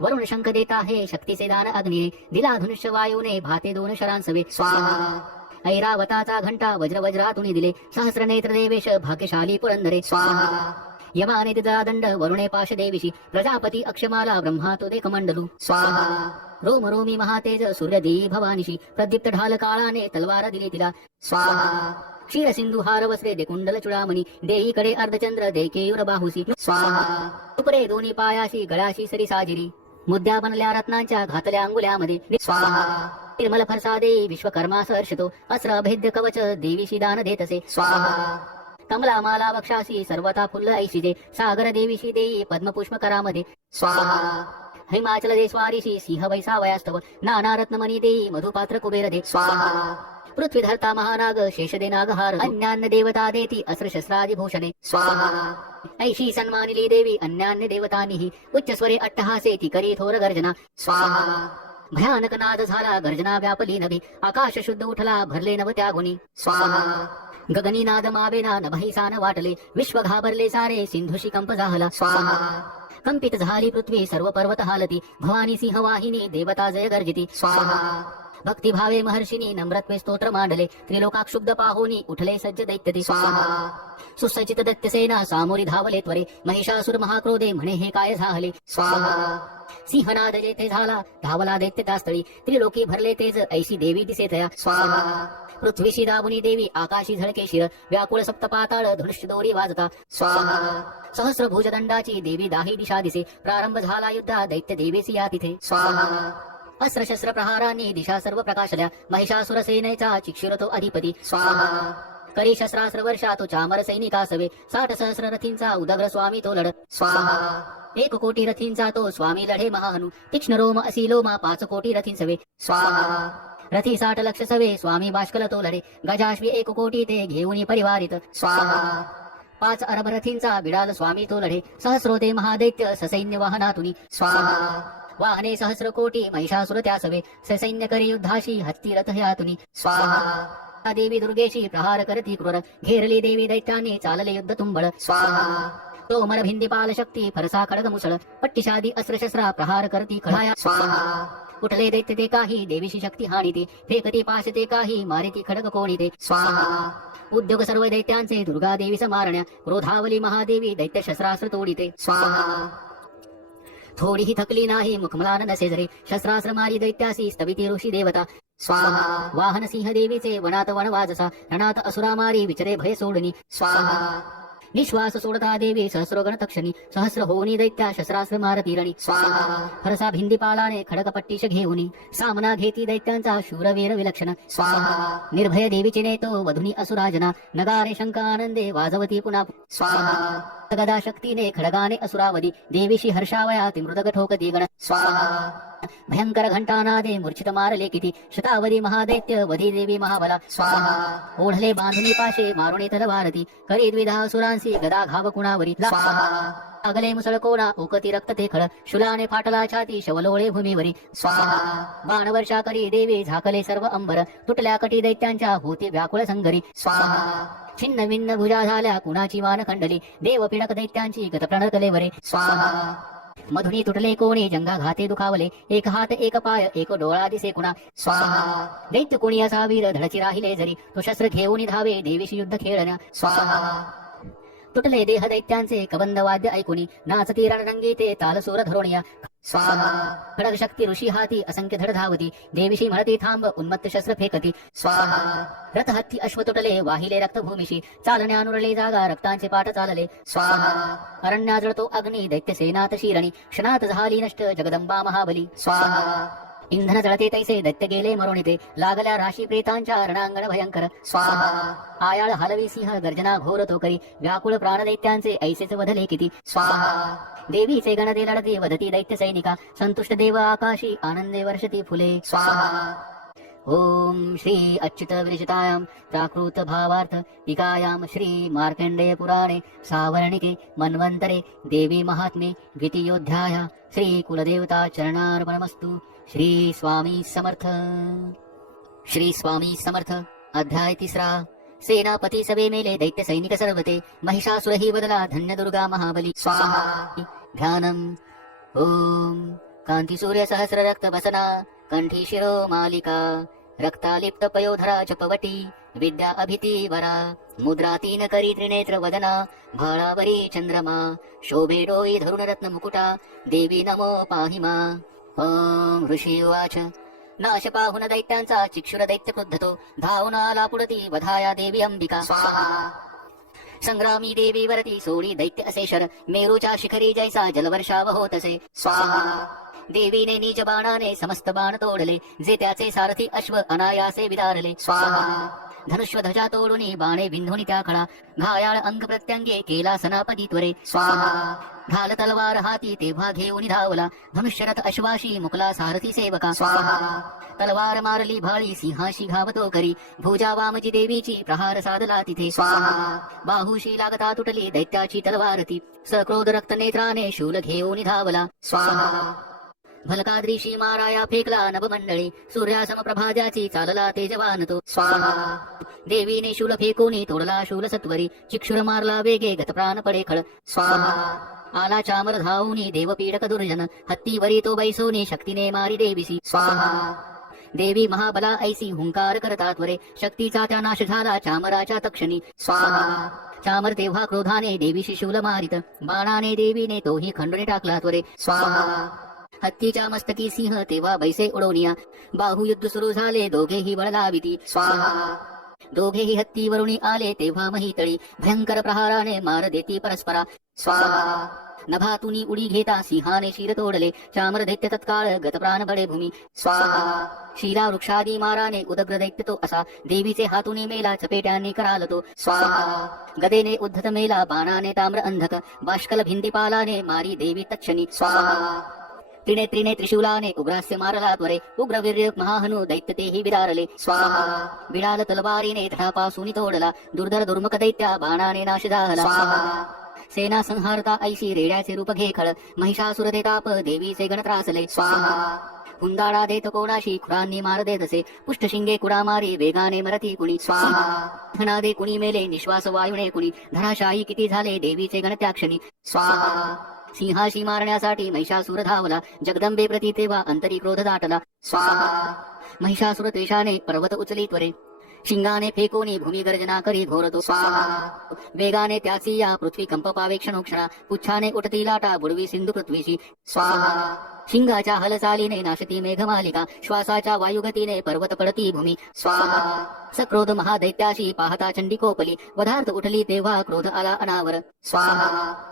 वरुण शंख देता हे शक्तीचे दान अग्निये दिला धनुष्य वायूने भाते 2 शरांसवे स्वाहा ऐरावताचा घंटा वज्रातून दिले सहस्र नेत्र देवेश भाग्यशाली पुरंदरे स्वाहा यमाने दिला दंड वरुणे पाश देवीशी प्रजापती अक्षमाला ब्रह्मा तो देख मंडलू स्वाहा रोम रोमी महातेज सूर्य देई भवानीशी प्रदीप्त ढाल काळाने तलवार दिली तिला स्वाहा क्षीर सिंधू हार वस्त्रे दे कुंडल चुडामणी देईकडे अर्धचंद्र दे केयूर बाहुसी स्वाहा उपरे दोन्ही पायाशी गळाशी सरी साजिरी मुद्द्या बनल्या रत्नांच्या घातल्या अंगुल्यामध्ये स्वाहा निर्मल फरसादे विश्वकर्मा सहर्षितो अस्त्र भेद्य कवच देवीशी दान देतसे स्वाहा कमला माला वक्षासी सर्वता फुल्ल ऐशिजे सागर देवीशी देई पद्मपुष्प करामध्ये स्वाहा हिमाचल देशवारीशी सिंह वैसावयास्तव नाना रत्नमणी देई मधुपात्र कुबेर दे स्वाहा पृथ्वी धरता महानाग शेष दे नागहार अन्यान्य देवता देती अस्त्र शस्त्रादि भूषणे स्वाहा ऐशी सन्मानिली देवी अन्यान्य देवतांनीही उच्च स्वरे अट्टहासे ती करी थोर गर्जना स्वाहा भयानक नाद झाला गर्जना व्यापली नभी आकाश शुद्ध उठला भरले नव त्या गुणी स्वाहा गगनी नाद मावेना नभैसान वाटले विश्व घाबरले सारे सिंधुशी कंप झाला स्वाहा कंपित झाली पृथ्वी सर्व पर्वत हालती भवानी सिंह वाहिनी देवता जय गर्जिती स्वाहा भक्तिभावे महर्षिनी नम्रत्वे स्तोत्र मांडले त्रिलोकाक्षुब्ध पाहोनी उठले सज्ज दैत्यते स्वाहा सुसज्जित दैत्यसेना सामोरी धावले त्वरे महिषासुर महाक्रोधे म्हणे हे काय झाले स्वाहा सिंहनाद जेथे झाला धावला दैत्य त्यास्थळी त्रिलोकी भरले तेज ऐशी देवी दिसे तया स्वाहा पृथ्वीशी दाबुनी देवी आकाशी झळके शिर व्याकुळ सप्त पाताळ धनुष्य दोरी वाजता स्वाहा सहस्र भुजदंडाची देवी दाही दिशा दिसे प्रारंभ झाला युद्धा दैत्य देवीसी या तिथे स्वाहा अस्त्र शस्त्र प्रहारांनी दिशा सर्व प्रकाशल्या महिषासुर सेनेचा चिक्षुर तो अधिपती स्वाहा करी शस्त्रास्त्र वर्षा तो चामर सैनिकासवे 60 सहस्र रथींचा उदग्र स्वामी तो लढत स्वाहा 1 कोटी रथींचा तो स्वामी लढे महाहनु तीक्ष्ण रोम असी लोमा 5 कोटी रथींसवे स्वाहा रथी 60 लक्ष सवे स्वामी बाष्कल तो लढे गजाश्वी 1 कोटी ते घेऊन परिवारित स्वाहा 5 अरब रथींचा बिडाल स्वामी तो लढे सहस्रोते महादैत्य ससैन्य वाहनातुनी स्वाहा वाहने सहस्र कोटी महिषासुर त्यासवे ससैन्य करी युद्धाशी हत्ती रथ ह्यातुनी स्वाहा देवी दुर्गेशी प्रहार करती क्रूर घेरली देवी दैत्याने चालले युद्ध तुंबळ स्वाहा तोमर भिंदीपाल शक्ती फरसा खडग मुसळ पट्टिशादी अस्त्रशस्त्रा प्रहार करती खळाया स्वाहा उठले दैत्य ते काही देवीशी शक्ती हाणीते फेकती पाश ते काही मारिती खडग कोणीते स्वाहा उद्योग सर्व दैत्यांचे दुर्गा देवी समारण्या क्रोधावली महादेवी दैत्य शस्त्रास्त्र तोडीते स्वाहा थोडीही थकली नाही मुखमलान नसे जरे शस्त्रास्त्र मारी दैत्यासी स्तविती ऋषी देवता स्वाहा वाहन सिंह देवीचे वनात वनवाजसा रणात असुरा मारी विचरे भय सोडणी स्वाहा निश्वास सोडता देवी सहस्रगण तक्षणी सहस्र होनी दैत्या शस्त्रास्त्र मारती रणी स्वाहा फरसा भिंदीपालाने खडकपट्टीश घेऊनी सामना घेती दैत्यांचा शूरवीर विलक्षण स्वाहा निर्भय देवीचे नेतो वधुनी असुराजना नगारे शंका आनंदे वाजवती पुन्हा स्वाहा गदा शक्तीने खडगाने असुरावधी देवीशी हर्षावयाती मृदग ठोकती गण स्वाहा भयंकर घंटानादे मूर्छित मारले किती शतावधी महादैत्य वधी देवी महाबला स्वाहा ओढले बांधुनी पाशे मारुणी तलवारती करी द्विधा असुरांसी गदा घाव कुणावरी स्वाहा अगले मुसळ कोणा ओकती रक्त ते खळ शुलाने फाटला छाती शवलोळे भूमीवरी स्वाहा बाणवर्षा करी देवी झाकले सर्व अंबर तुटल्या कटी दैत्यांच्या होती व्याकुळ संगरी स्वाहा छिन्न विन्न भुजा झाल्या कुणाची मान खंडली देव पिडक दैत्यांची गत प्रणतले वरे स्वाहा मधुनी तुटले कोणी जंगा घाते दुखावले एक हात एक पाय एक डोळा दिसे कुणा स्वाहा दैत्य कोणी असा वीर धडची राहिले जरी तो शस्त्र घेऊन धावे देवीशी युद्ध खेळण्या स्वाहा तुटले देह दैत्यांचे कबंद वाद्य ऐकुनी नाचती रणरंगी ते तालसूर धरोणिया स्वाहा खडग शक्ती ऋषी हाती असंख्य धड धावती देवीशी म्हणती थांब उन्मत्त शस्त्र फेकती स्वाहा रथ हत्ती अश्व तुटले वाहिले रक्त भूमीशी चालण्या नुरले जागा रक्तांचे पाठ चालले स्वाहा अरण्या जळतो अग्नी दैत्य सेनात शिरणी क्षणात झाली नष्ट जगदंबा महाबली स्वाहा इंधन जळते तैसे दैत्य गेले मरोणिते लागल्या राशी प्रेतांच्या रणांगण भयंकर स्वाहा आयाळ हलवी सिंह गर्जना घोर तो करी व्याकुळ प्राण दैत्यांचे ऐसेच वधले किती स्वाहा देवीचे गणदे लढते वदती दैत्य सैनिका संतुष्ट देव आकाशी आनंदे वर्षती फुले स्वाहा ओम श्री अच्युत विरचितायां प्राकृत भावार्थ टीकायां श्री मार्कंडेय पुराणे सावर्णिके मन्वंतरे देवी महात्म्ये द्वितीयोऽध्याय श्री कुलदेवता चरणार्पणमस्तु श्री स्वामी समर्थ श्री स्वामी समर्थ अध्याय 3 सेनापती सभे मेले दैत्य सैनिक सर्वते महिषासुर ही बदला धन्य दुर्गा महाबली स्वाहा ध्यानम ओम कांती सूर्य सहस्र रक्त बसना कंठी शिरो मालिका रक्तालिप्त पयोधरा जपवटी विद्या अभिति वरा मुद्रा 3 करी त्रिनेत्र वदना भाळावरी चंद्रमा शोभे डोई धरुण रत्न मुकुटा देवी नमो पाहिमा ओम ऋषी उवाच नाश पाहुन दैत्यांचा चिक्षुर दैत्य क्रुद्धतो धावून आला पुढती वधाया देवी अंबिका स्वाहा संग्रामी देवी वरती सोडी दैत्य असे शर मेरूच्या शिखरी जैसा जलवर्षाव होतसे स्वाहा देवीने निज बाणाने समस्त बाण तोडले, जे त्याचे सारथी अश्व अनायासे विदारले. स्वाहा. धनुष्व ध्वजा तोडून बाणे बिंधुनी त्या खळा, घायाळ अंग प्रत्यंगे केला सनापती त्वरे. स्वाहा. घाल तलवार हाती तेव्हा घेऊन धावला, धनुष्यरथ अश्वाशी मुकला सारथी सेवका. स्वाहा. तलवार मारली भाळी सिंहाशी घावतो करी, भुजा वामजी देवीची प्रहार साधला तिथे. स्वाहा. बाहुशी लागता तुटली दैत्याची तलवार ती, सक्रोध रक्त नेत्राने शूल घेऊन धावला. स्वाहा. भलकाद्रीशी माराया फेकला नभमंडळी, सूर्यासम प्रभाजाची चालला तेजवान तो. स्वाहा. देवीने शूल फेकून तोडला शूल सत्वरी, चिक्षुर मारला वेगे गतप्राण पडे खळ. स्वाहा. आला चामर धावून देवपीडक दुर्जन, हत्तीवरी तो बैसोनी शक्तीने मारी देवीसी. स्वाहा. देवी महाबला ऐसी हुंकार करता त्वरे, शक्तीचा त्या नाश झाला चामराच्या तक्षणी. स्वाहा. चामर तेव्हा क्रोधाने देवीशी शूल मारित, बाणाने देवीने तोही खंडून टाकला त्वरे. स्वाहा. हत्तीच्या मस्तकी सिंह तेव्हा बैसे उडवनिया, बाहुयुद्ध सुरू झाले दोघेही बळ लाविती. स्वाहा. दोघेही हत्तीवरुणी आले तेव्हा महितळी, भयंकर प्रहाराने मार देती परस्परा. स्वाहा. नभातुनी उडी घेता सिंहाने शिर तोडले, चामर दैत्य तत्काळ गतप्राण बडे भूमी. स्वाहा. शिला वृक्षादी माराने उदग्र दैत्य तो असा, देवीचे हातुनी मेला चपेट्यांनी कराल तो. स्वाहा. गदेने उद्धत मेला बाणाने ताम्र अंधक, बाष्कल भिंतीपालाने मारी देवी तक्षणी. स्वाहा. त्रिणे त्रिणे त्रिशूलाने उग्रास्य मारला त्वरे, उग्रवीर्य महाहनु दैत्य तेही विदारले. स्वाहा. विडाल तलवारीने धडापासून तोडला, दुर्धर दुर्मुख दैत्या बाणाने नाश झाला. स्वाहा. सेना संहारता ऐशी रेड्याचे रूप घे खळ, महिषासुर दे ताप देवीचे गण त्रासले. स्वाहा. हुंदाडा देत कोणाशी खुरांनी मार देत असे, पुष्ट शिंगे कुडा मारी वेगाने मरती कुणी. स्वाहा. धनादे कुणी मेले निश्वास वायुने कुणी, धराशाही किती झाले देवीचे गण त्या क्षणी. स्वाहा. सिंहाशी मारण्यासाठी महिषासुर धावला, जगदंबे प्रती तेव्हा अंतरी क्रोध दाटला. स्वाहा. महिषासुर त्वेषाने पर्वत उचली त्वरे, शिंगाने फेकोनी भूमी गर्जना करी घोरतो. स्वाहा. वेगाने त्याची या पृथ्वी कंप पावे क्षणोक्षणा, पुच्छाने उठती लाटा बुडवी सिंधू पृथ्वीशी. स्वाहा. शिंगाच्या हलचालीने नाशती मेघमालिका, श्वासाच्या वायुगतीने पर्वत पडती भूमी. स्वाहा. सक्रोध महादैत्याशी पाहता चंडी कोपली, वधार्थ उठली तेव्हा क्रोध आला अनावर. स्वाहा.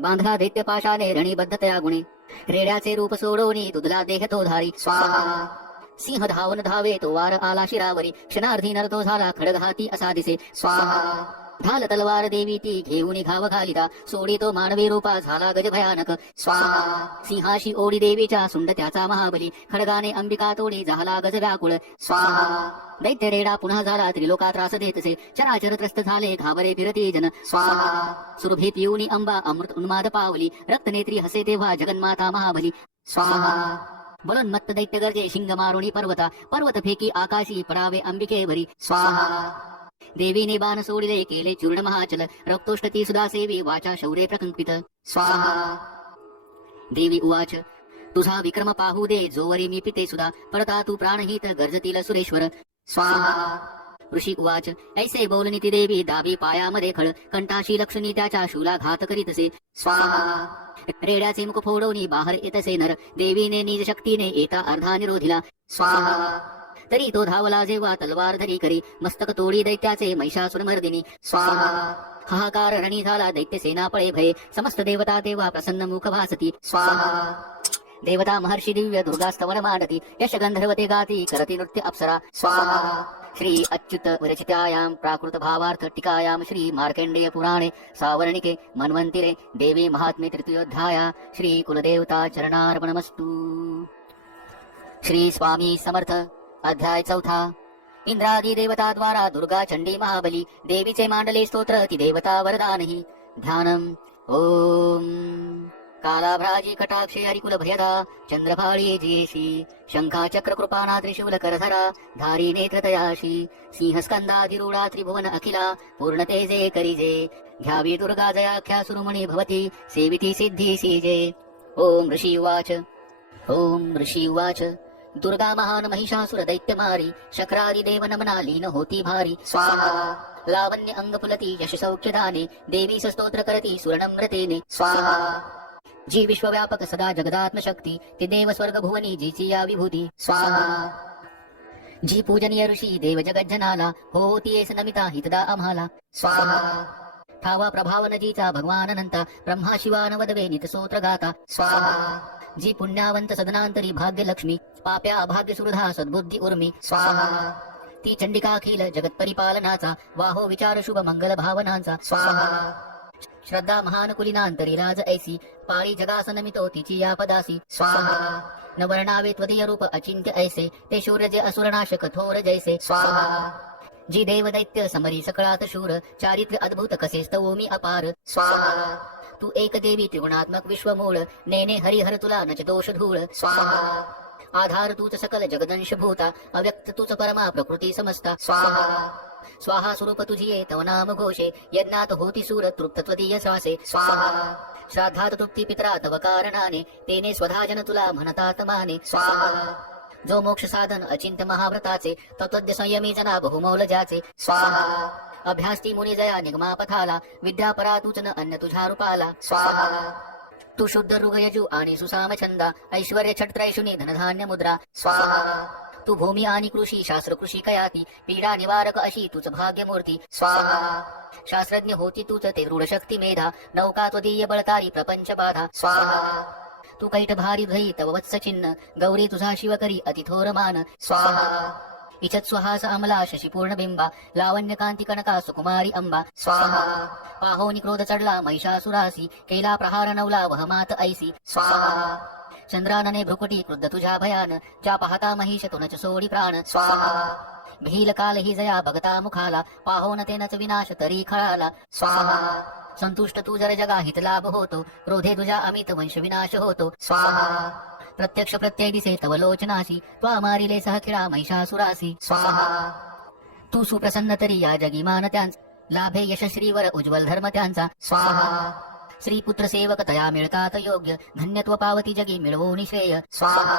बांधला दैत्य पाशाने रणीबद्ध त्या गुणे, रेड्याचे रूप सोडवणी दुधला देह तो धारी. स्वाहा. सिंह धावन धावे तो वार आला शिरावरी, क्षणार्धी नरतो झाला खडग हाती असा दिसे. स्वाहा. ढाल तलवार देवी ती घेऊन घाव घालिता, सोडी तो मानवी रूपा झाला गज भयानक. स्वाहा. सिंहाशी ओढी देवीच्या सुंड त्याचा महाबली, खडगाने अंबिका तोडी झाला गज व्याकुळ. स्वाहा. दैत्य रेडा पुन्हा झाला त्रिलोका त्रास देतसे, चराचर त्रस्त झाले घाबरे फिरती जन. स्वाहा. सुरभीत येऊनी अंबा अमृत उन्माद पावली, रक्तनेत्री हसे तेव्हा जगन्माता महाबली. स्वाहा. बलोन्मत्त दैत्य गर्जे शिंग मारुणी पर्वता, पर्वत फेकी आकाशी पडावे अंबिकेवरी. स्वाहा. देवीने बाण सोडिले केले चूर्ण महाचल, रक्तोष्टती सुधा सेवी वाचा शौर्य प्रकंपित. स्वाहा. देवी उवाच, तुझा विक्रम पाहू दे जोवरी मी पिते सुधा, पडता तू प्राणहित गर्जतील सुरेश्वर. स्वाहा. ऋषी उवाच, ऐसे बोलनी ती देवी दाबी पायामध्ये खळ, कंठाशी लक्ष्मी त्याच्या शूला घात करीतसे. स्वाहा. रेड्याचे मुख फोडवणी बाहेर येतसे नर, देवीने निज शक्तीने येता अर्धा निरोधिला. स्वाहा. तरी तो धावला जेव्हा तलवार धरी करी, मस्तक तोडी दैत्याचे महिषासुर मर्दिनी. स्वाहा. हाहाकार रणी झाला दैत्य सेना पळे भये, समस्त देवता तेव्हा प्रसन्न मुख भासती. स्वाहा. देवता महर्षी दिव्य दुर्गा स्तवन मांडती, यश गंधर्वते गाती करती नृत्य अप्सरा. स्वाहा. श्री अच्युत विरचितायां प्राकृत भावार्थ टीकायां श्री मार्कंडेय पुराणे सावर्णिके मन्वंतिरे देवी महात्म्ये तृतीयोध्याया श्री कुलदेवता चरणार्पणमस्तु. श्री स्वामी समर्थ. अध्याय 4. इंद्रादी देवता द्वारा दुर्गा चंडी महाबली, देवीचे मांडले स्तोत्र ती देवता वरदानही. ध्यानम. ओम कालाभ्राजी कटाक्षे हरिकुल भयदा, चंद्रभाळी जियेशी, शंखा चक्र कृपाना त्रिशूल करधरा, धारी नेत्रतयाशी, सिंहस्कंदाधिरूढा त्रिभुवन अखिला, पूर्ण तेजे करिजे, घ्यावी दुर्गा जयाख्या सुरुमणी भवती, सेविती सिद्धी सीजे. ओम ऋषी उवाच. ओम ऋषी उवाच. दुर्गा महान महिषासुर दैत्य मारी, शक्रादी देव नमना लीन होती भारी. स्वाहा. लावण्य अंग फुलती यश सौख्यदाने, देवीस स्तोत्र करती सुवर्णमृतेने. स्वाहा. जी विश्वव्यापक सदा जगदात्म शक्ती, ती देव स्वर्ग भुवनी जीची या विभूती. स्वाहा. जी पूजनीय ऋषी देव जगज्जनाला, होती येस नमिता हितदा आम्हाला. स्वाहा. ठावा प्रभाव नदीचा भगवान अनंता ब्रह्मा शिवान वदवे नितसोत्र गाता स्वाहा जी पुण्यवंत सदनांतरी भाग्य लक्ष्मी पाप्या अभाग्य सुरधा सद्बुद्धी उर्मी स्वाहा ती चंडिका अखिल जगत परिपालनाचा वाहो विचार शुभ मंगल भावनांचा स्वाहा श्रद्धा महान कुलिनांतरी राज ऐसी पाळी जगासनमितो तिची या पदासी स्वाहा नवर्णावे त्वदीय रूप अचिंत्य ऐसे ते शूर जे असुरनाश कठोर जैसे स्वाहा जी देव दैत्य समरी सकळात शूर चारित्र्य अद्भुत कसे स्तवोमी अपार स्वाहा तू एक देवी त्रिगुणात्मक विश्वमूळ नेने हरिहर तुला नच दोष धूळ स्वाहा आधार तूच सकल जगदंश भूता अव्यक्त तूच परमा प्रकृती समस्ता स्वाहा स्वाहा स्वरूप तुझी ये तव नाम घोषे यज्ञात होती सूर तृप्त त्वदीय श्वासे स्वाहा श्राद्धात तृप्ती पित्रा तव कारणाने तेने स्वधाजन तुला म्हणतात माने स्वाहा जो मोक्ष साधन अचिंत्य महाव्रताचे तत्वज्ञ संयमी जना बहुमौल ज्याचे स्वाहा अभ्यासती मुनी जया निगमा पथाला विद्या परा तूच न अन्य तुझ्या रूपाला स्वाहा तू शुद्ध ऋग यजू आणि सुसाम छंदा ऐश्वर्य छटत्रैशुनी धनधान्य मुद्रा स्वाहा तू भूमी आणि कृषी शास्त्र कृषी कयाती पीडा निवारक अशी तुझ भाग्य मूर्ती स्वाहा शास्त्रज्ञ होती तूच ते रूढ शक्ती मेधा नौका त्वदीय बळतारी प्रपंच बाधा स्वाहा तू कैट भारी धई तव वत्स चिन्ह गौरी तुझा शिव करी अतिथोर मान स्वाहा इच्छत स्वहास अमला शशी पूर्ण बिंबा लावण्य कांती कनका सुकुमारी अंबा स्वाहा पाहोनी क्रोध चढला महिषासुरासी केला प्रहार नवला वहमात ऐसी स्वाहा चंद्रानने भ्रुकुटी क्रुद्ध तुझ्या भयान ज्या पाहता महिष तुनच सोडी प्राण स्वाहा भील काल ही जया भगता मुखाला पाहोन तेनच विनाश तरी खळाला स्वाहा संतुष्ट तू जर जगा हित लाभ होतो क्रोधे तुझ्या अमित वंश विनाश होतो स्वाहा प्रत्यक्ष प्रत्यय दिसे तव लोचनाशी त्वा मारिले सहखिळा महिषासुरासी स्वाहा तू सुप्रसन्न तरी या जगी मान त्यांचा लाभे यशश्रीवर उज्ज्वल धर्म त्यांचा स्वाहा श्री पुत्र सेवक तया मिळतात योग्य धन्यत्व पावती जगी मिळवून श्रेय स्वाहा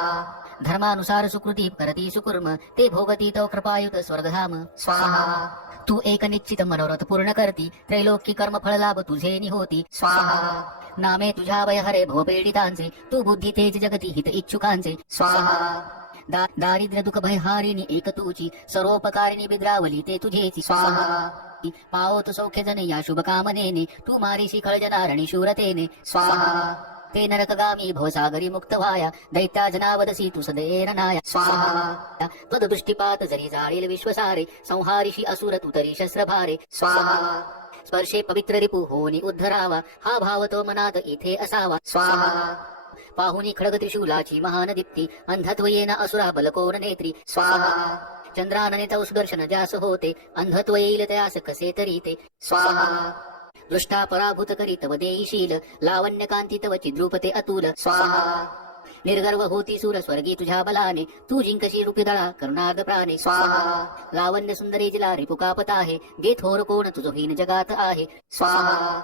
धर्मानुसार सुकृती करती सुकुर्म ते भोगती तो कृपायुत स्वर्गधाम स्वाहा तू एक निश्चित मनोरथ पूर्ण करती त्रैलोकी कर्म फळ लाभ तुझे निहोती स्वाहा नामे तुझ्या वय हरे भवपीडितांचे तू बुद्धी तेज जगती हित इच्छुकांचे स्वाहा दारिद्र्य दुःख भयहारिणी एक तुची सर्वोपकारिणी बिद्रावली ते तुझेची स्वाहा पावत सौख्य जन या शुभ कामनेने तू मारीशी खळजनारणी शूरतेने स्वाहा ते नरकगामी भवसागरी मुक्त व्हाया दैत्या जनावदसी तू सदैरनाया स्वाहा त्वद दृष्टिपात जरी जाळील विश्वसारे संहारिषी असुर तू तरी शस्त्रभारे स्वाहा स्पर्शे पवित्र रिपू होनी उद्धरावा हा भाव तो मनात इथे असावा स्वाहा पाहुनी खडग त्रिशूलाची महान दीप्ती अंधत्व येना असुरा बलकोन नेत्री स्वाहा चंद्रानने तव सुदर्शन ज्यास होते अंधत्व येईल त्यास कसे तरी ते स्वाहा दृष्टा पराभूत करी तव देईशील लावण्य कांती तव चिद्रूपते अतुल स्वाहा निर्गर्व होती सूर स्वर्गी तुझ्या बलाने तू जिंकशी रूपी दळा करुणार्ध प्राणे स्वाहा लावण्य सुंदरी जिला रिपुकापत आहे गे थोर कोण तुझो हीन जगात आहे स्वाहा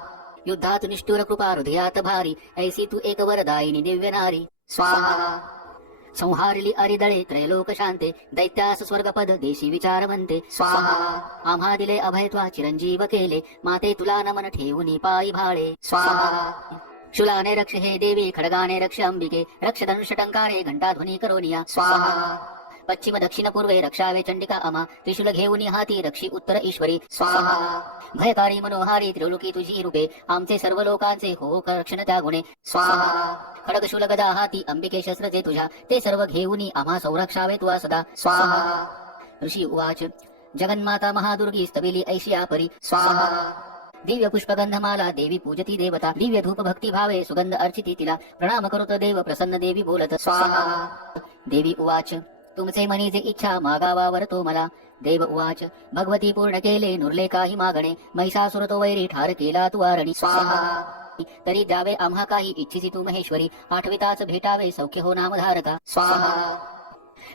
युद्धात निष्ठुर कृपा हृदयात भारी ऐसी तू एक वरदायिनी दिव्य नारी स्वाहा संहारली अरिदळे त्रैलोक शांते दैत्यास स्वर्गपद देशी विचार म्हणते स्वाहा आम्हा दिले अभय त्वा चिरंजीव केले माते तुला नमन ठेवून पायी भाळे स्वाहा शूलाने रक्ष हे देवी खडगाने रक्ष अंबिके रक्ष धनुष टंकारे घंटाध्वनी करोनिया स्वाहा पश्चिम दक्षिण पूर्वे रक्षावे चंडिका अमा त्रिशूल घेऊन हाती रक्षी उत्तर ईश्वरी स्वाहा भयकारी मनोहारी त्रिलोकी तुझी रूपे आमचे सर्व लोकांचे हो रक्षण त्या गुणे स्वाहा खडग शूल गदा हाती अंबिके शस्त्र जे तुझ्या ते सर्व घेऊन आम्हा संरक्षावे तुला सदा स्वाहा ऋषी उवाच जगन्माता महादुर्गी स्तविली ऐशिया परी स्वाहा दिव्य पुष्पगंधमाला देवी पूजती देवता दिव्य धूप भक्ती भावे सुगंध अर्चिती तिला प्रणाम करोत देव प्रसन्न देवी बोलत स्वाहा देवी उवाच तुमचे मनी जे इच्छा मागावावर तो मला देव उवाच भगवती पूर्ण केले नुरले काही मागणे महिषासुर तो वैरी ठार केला तू आरणी स्वाहा तरी द्यावे आम्हा काही इच्छिसी तू महेश्वरी आठविताच भेटावे सौख्य हो नामधारका स्वाहा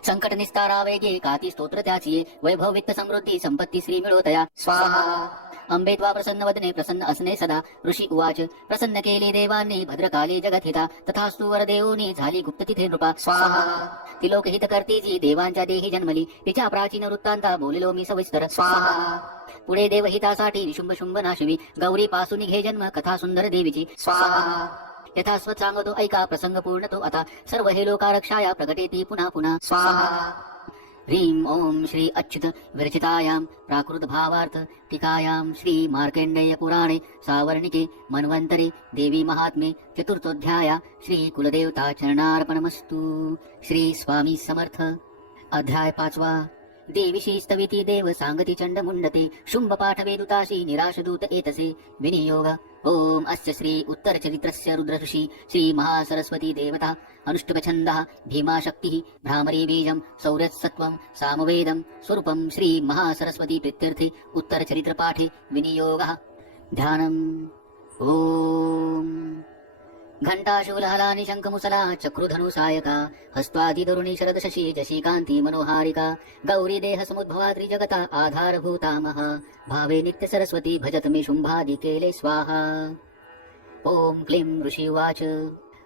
संकट निस्तारावे गे काती स्तोत्र त्याची वैभव वित्त समृद्धी संपत्ती श्री मिळोतया स्वाहा अंबे त्वा प्रसन्न वदने प्रसन्न असने सदा ऋषी उवाच प्रसन्न केले देवांनी भद्रकाले जगतहिता तथास्तु वरदेवोनी झाली गुप्त तिथे नृपा स्वाहा तिलोक हित करती जी देवांच्या देही जन्मली तिच्या प्राचीन वृत्तांता बोलिलो मी सविस्तर स्वाहा पुढे देवहितासाठी निशुंभ शुंभ नाशवी गौरी पासून घे जन्म कथा सुंदर देवीची स्वाहा यथास्वत सांगतो ऐका प्रसंग पूर्ण तो आता सर्व हे लोकारक्षाया प्रगटेती पुन्हा पुन्हा स्वाहा ह्रीं ओम श्री अच्युत विरचितायां प्राकृत भावार्थ टीकायां श्री मार्कंडेय पुराणे सावर्णिके मन्वंतरे देवी महात्म्ये चतुर्थोऽध्याय श्री कुलदेवता चरणार्पणमस्तु. श्री स्वामी समर्थ. अध्याय 5. देवीशी स्तविती देव सांगती चंड मुंडते शुंभ पाठ वेदुताशी निराशदूत एतसे विनियोग. ओम अस्य श्री उत्तर चरित्रस्य रुद्रऋषि श्री महासरस्वती देवता अनुष्टुभछन्दः भीमा शक्तिः भ्रामरी बीजं सौर्यसत्वं सामवेदं स्वरूपं श्री महासरस्वती प्रीत्यर्थे उत्तर चरित्र पाठे विनियोगः. ध्यानम्. ओम घंटाशूलहलानि शंखमुसला चक्रुधनु सायका हस्त्वादितरुणी शरद शशी जशी कांती मनोहारिका गौरी देह समुद्भवा त्रिजगता आधारभूता महा भावे नित्य सरस्वती भजत मे शुंभादि केले स्वाहा. ओम क्लीं ऋषी उवाच.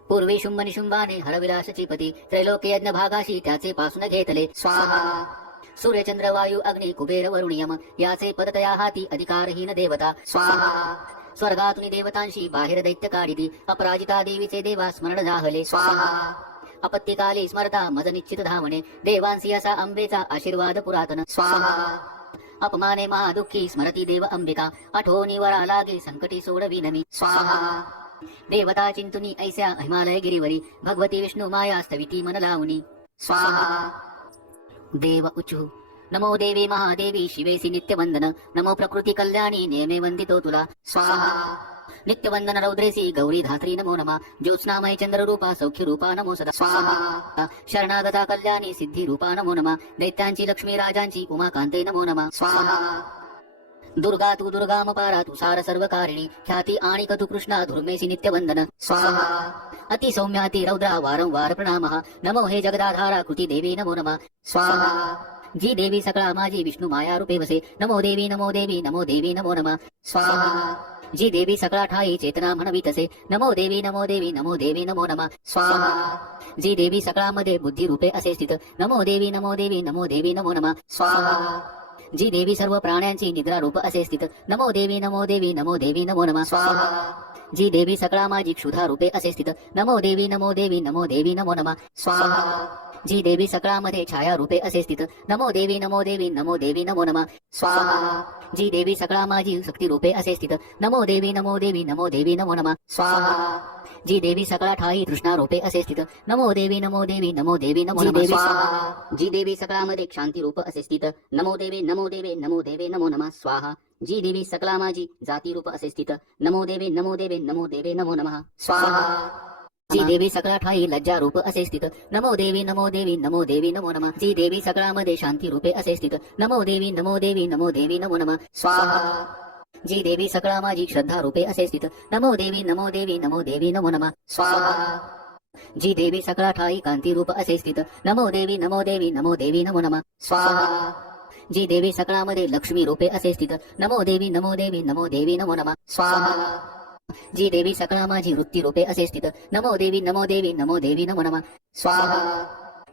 पूर्वी शुंभ निशुंभाने हरविलास पती त्रैलोक्य यज्ञ भागाशी त्याचे पासून घेतले स्वाहा. सूर्यचंद्र वायू अग्नी कुबेर वरुणियम याचे पदतया हाती अधिकारहीन देवता स्वाहा. स्वर्गातुनी देवतांशी बाहेर दैत्य काढिती अपराजिता देवीचे देवा स्मरण जाहले स्वाहा. आपत्तिकाली स्मरता मज निश्चित धावणे देवांसी असा अंबेचा आशीर्वाद पुरातन स्वाहा. अपमाने महादुःखी स्मरती देव अंबिका आठवणी वरा लागे संकटी सोडविनमी स्वाहा. देवता चिंतुनी ऐस्या हिमालय गिरीवरी भगवती विष्णू माया स्तविती मन लावणी स्वाहा. देव उचु. नमो देवी महादेवी शिवेसी नित्यवंदन नमो प्रकृती कल्याणी नेमे वंदितो तुला स्वाहा. नित्यवंदन रौद्रेसी गौरी धात्री नमो नमः ज्योत्स्नामय चंद्र रूपा सौख्य रूपा नमो सदा स्वाहा. शरणागता कल्याणी सिद्धी रूपा नमो नमः दैत्यांची लक्ष्मी राजांची उमाकांते नमो नमः स्वाहा. दुर्गा तू दुर्गाम पारा तू सार सर्वकारिणी ख्याती आणि कतु कृष्णा धुर्मेसी नित्यवंदन स्वाहा. अति सौम्य अति रौद्रा वारंवार प्रणामः नमो हे जगदाधारा कृती देवी नमो नमः स्वाहा. जी देवी सकळा माझी विष्णू माया रूपे वसे नमो देवी नमो देवी नमो देवी नमो नमः स्वाहा. जी देवी सकळा ठाई चेतना म्हणवितसे नमो देवी नमो देवी नमो देवी नमो नमः स्वाहा. जी देवी सकळामध्ये बुद्धी रूपे असे स्थित नमो देवी नमो देवी नमो देवी नमो नमः स्वाहा. जी देवी सर्व प्राण्यांची निद्रा रूप असे स्थित नमो देवी नमो देवी नमो देवी नमो नमः स्वाहा. जी देवी सकळा माझी क्षुधा रूपे असे स्थित नमो देवी नमो देवी नमो देवी नमो नमः स्वाहा. जी देवी सकळामध्ये छाया रूपे असे स्थित नमो देवी नमो देवी नमो देवी नमो नमः स्वाहा. जी देवी सकळा माझी शक्ती रूपे असे स्थित नमो देवी नमो देवी नमो देवी नमो नमः स्वाहा. जी देवी सकळा ठाई तृष्णा रूपे असे स्थित नमो देवी नमो देवी नमो देवी नमो नमः स्वाहा. जी देवी सकळामध्ये शांती रूप असे स्थित नमो देवी नमो देवी नमो देवी नमो नमः स्वाहा. जी देवी सकळा माझी जाती रूप असे स्थित नमो देवी नमो देवी नमो देवी नमो नमः स्वाहा. जी देवी सकळा ठाई लज्जा रूप असे स्थित नमो देवी नमो देवी नमो देवी नमो नमः. जी देवी सकळामध्ये शांती रूपे असे स्थित नमो देवी नमो देवी नमो देवी नमो नमः स्वाहा. जी देवी सकळा माझी श्रद्धा रूपे असे स्थित नमो देवी नमो देवी नमो देवी नमो नमः स्वाहा. जी देवी सकळा ठाई कांती रूप असे स्थित नमो देवी नमो देवी नमो देवी नमो नमः स्वाहा. जी देवी सकळामध्ये लक्ष्मी रूपे असे स्थित नमो देवी नमो देवी नमो देवी नमो नमः स्वाहा. जी देवी सकळा माझी वृत्ती रूपे असे स्थित नमो देवी नमो देवी नमो देवी नमो नमः स्वाहा.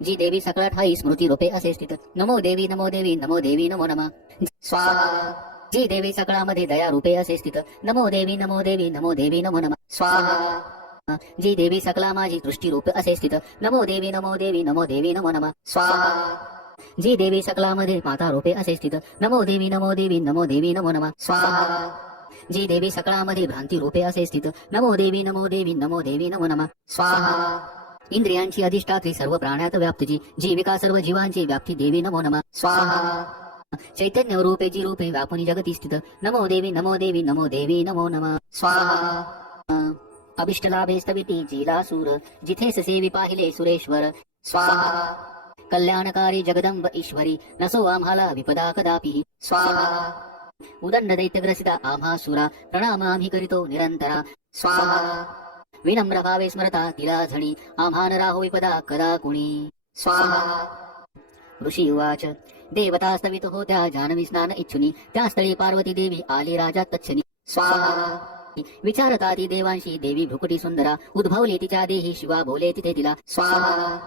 जी देवी सकळा ठाई स्मृती रूपे असे स्थित नमो देवी नमो देवी नमो देवी नमो नमः स्वाहा. जी देवी सकळामध्ये दया रूपे असे स्थित नमो देवी नमो देवी नमो देवी नमो नमः स्वाहा. जी देवी सकळा माझी दृष्टी रूप असे स्थित नमो देवी नमो देवी नमो देवी नमो नमः स्वाहा. जी देवी सकळामध्ये माता रूपे असे स्थित नमो देवी नमो देवी नमो देवी नमो नमः स्वाहा. जी देवी सकळामध्ये भ्रांती रूपे असे स्थित नमो देवी नमो देवी नमो देवी नमो नमः स्वाहा. इंद्रियांची अधिष्ठात्री सर्व प्राण्यात व्याप्तजी जीविका सर्व जीवांची व्याप्ती देवी नमो नमः स्वाहा. चैतन्य रूपे जी रूपे व्यापुनी जगती स्थित नमो देवी नमो देवी नमो देवी नमो नमः स्वाहा. अभिष्टलाभे स्तविती जिलासूर जिथे सेवी पाहिले सुरेश्वर स्वाहा. कल्याणकारी जगदंब ईश्वरी नसो आम्हाला विपदा कदापि स्वाहा. उदंड दैत्यग्रसिता आम्हा सुरा प्रणाम आम्ही करितो निरंतरा स्वाहा. विनम्र भावे स्मरता तिला झणी आम्हान राहो विपदा कदा कुणी स्वाहा. ऋषी उवाच. देवता स्तवित होत्या जान्हवी स्नान इच्छुनी त्या स्थळी पार्वती देवी आली राजा तच्छनी स्वाहा. विचारता ती देवांशी देवी भ्रुकुटी सुंदरा उद्भवली तिच्या देही शिवा बोले तिथे तिला स्वाहा.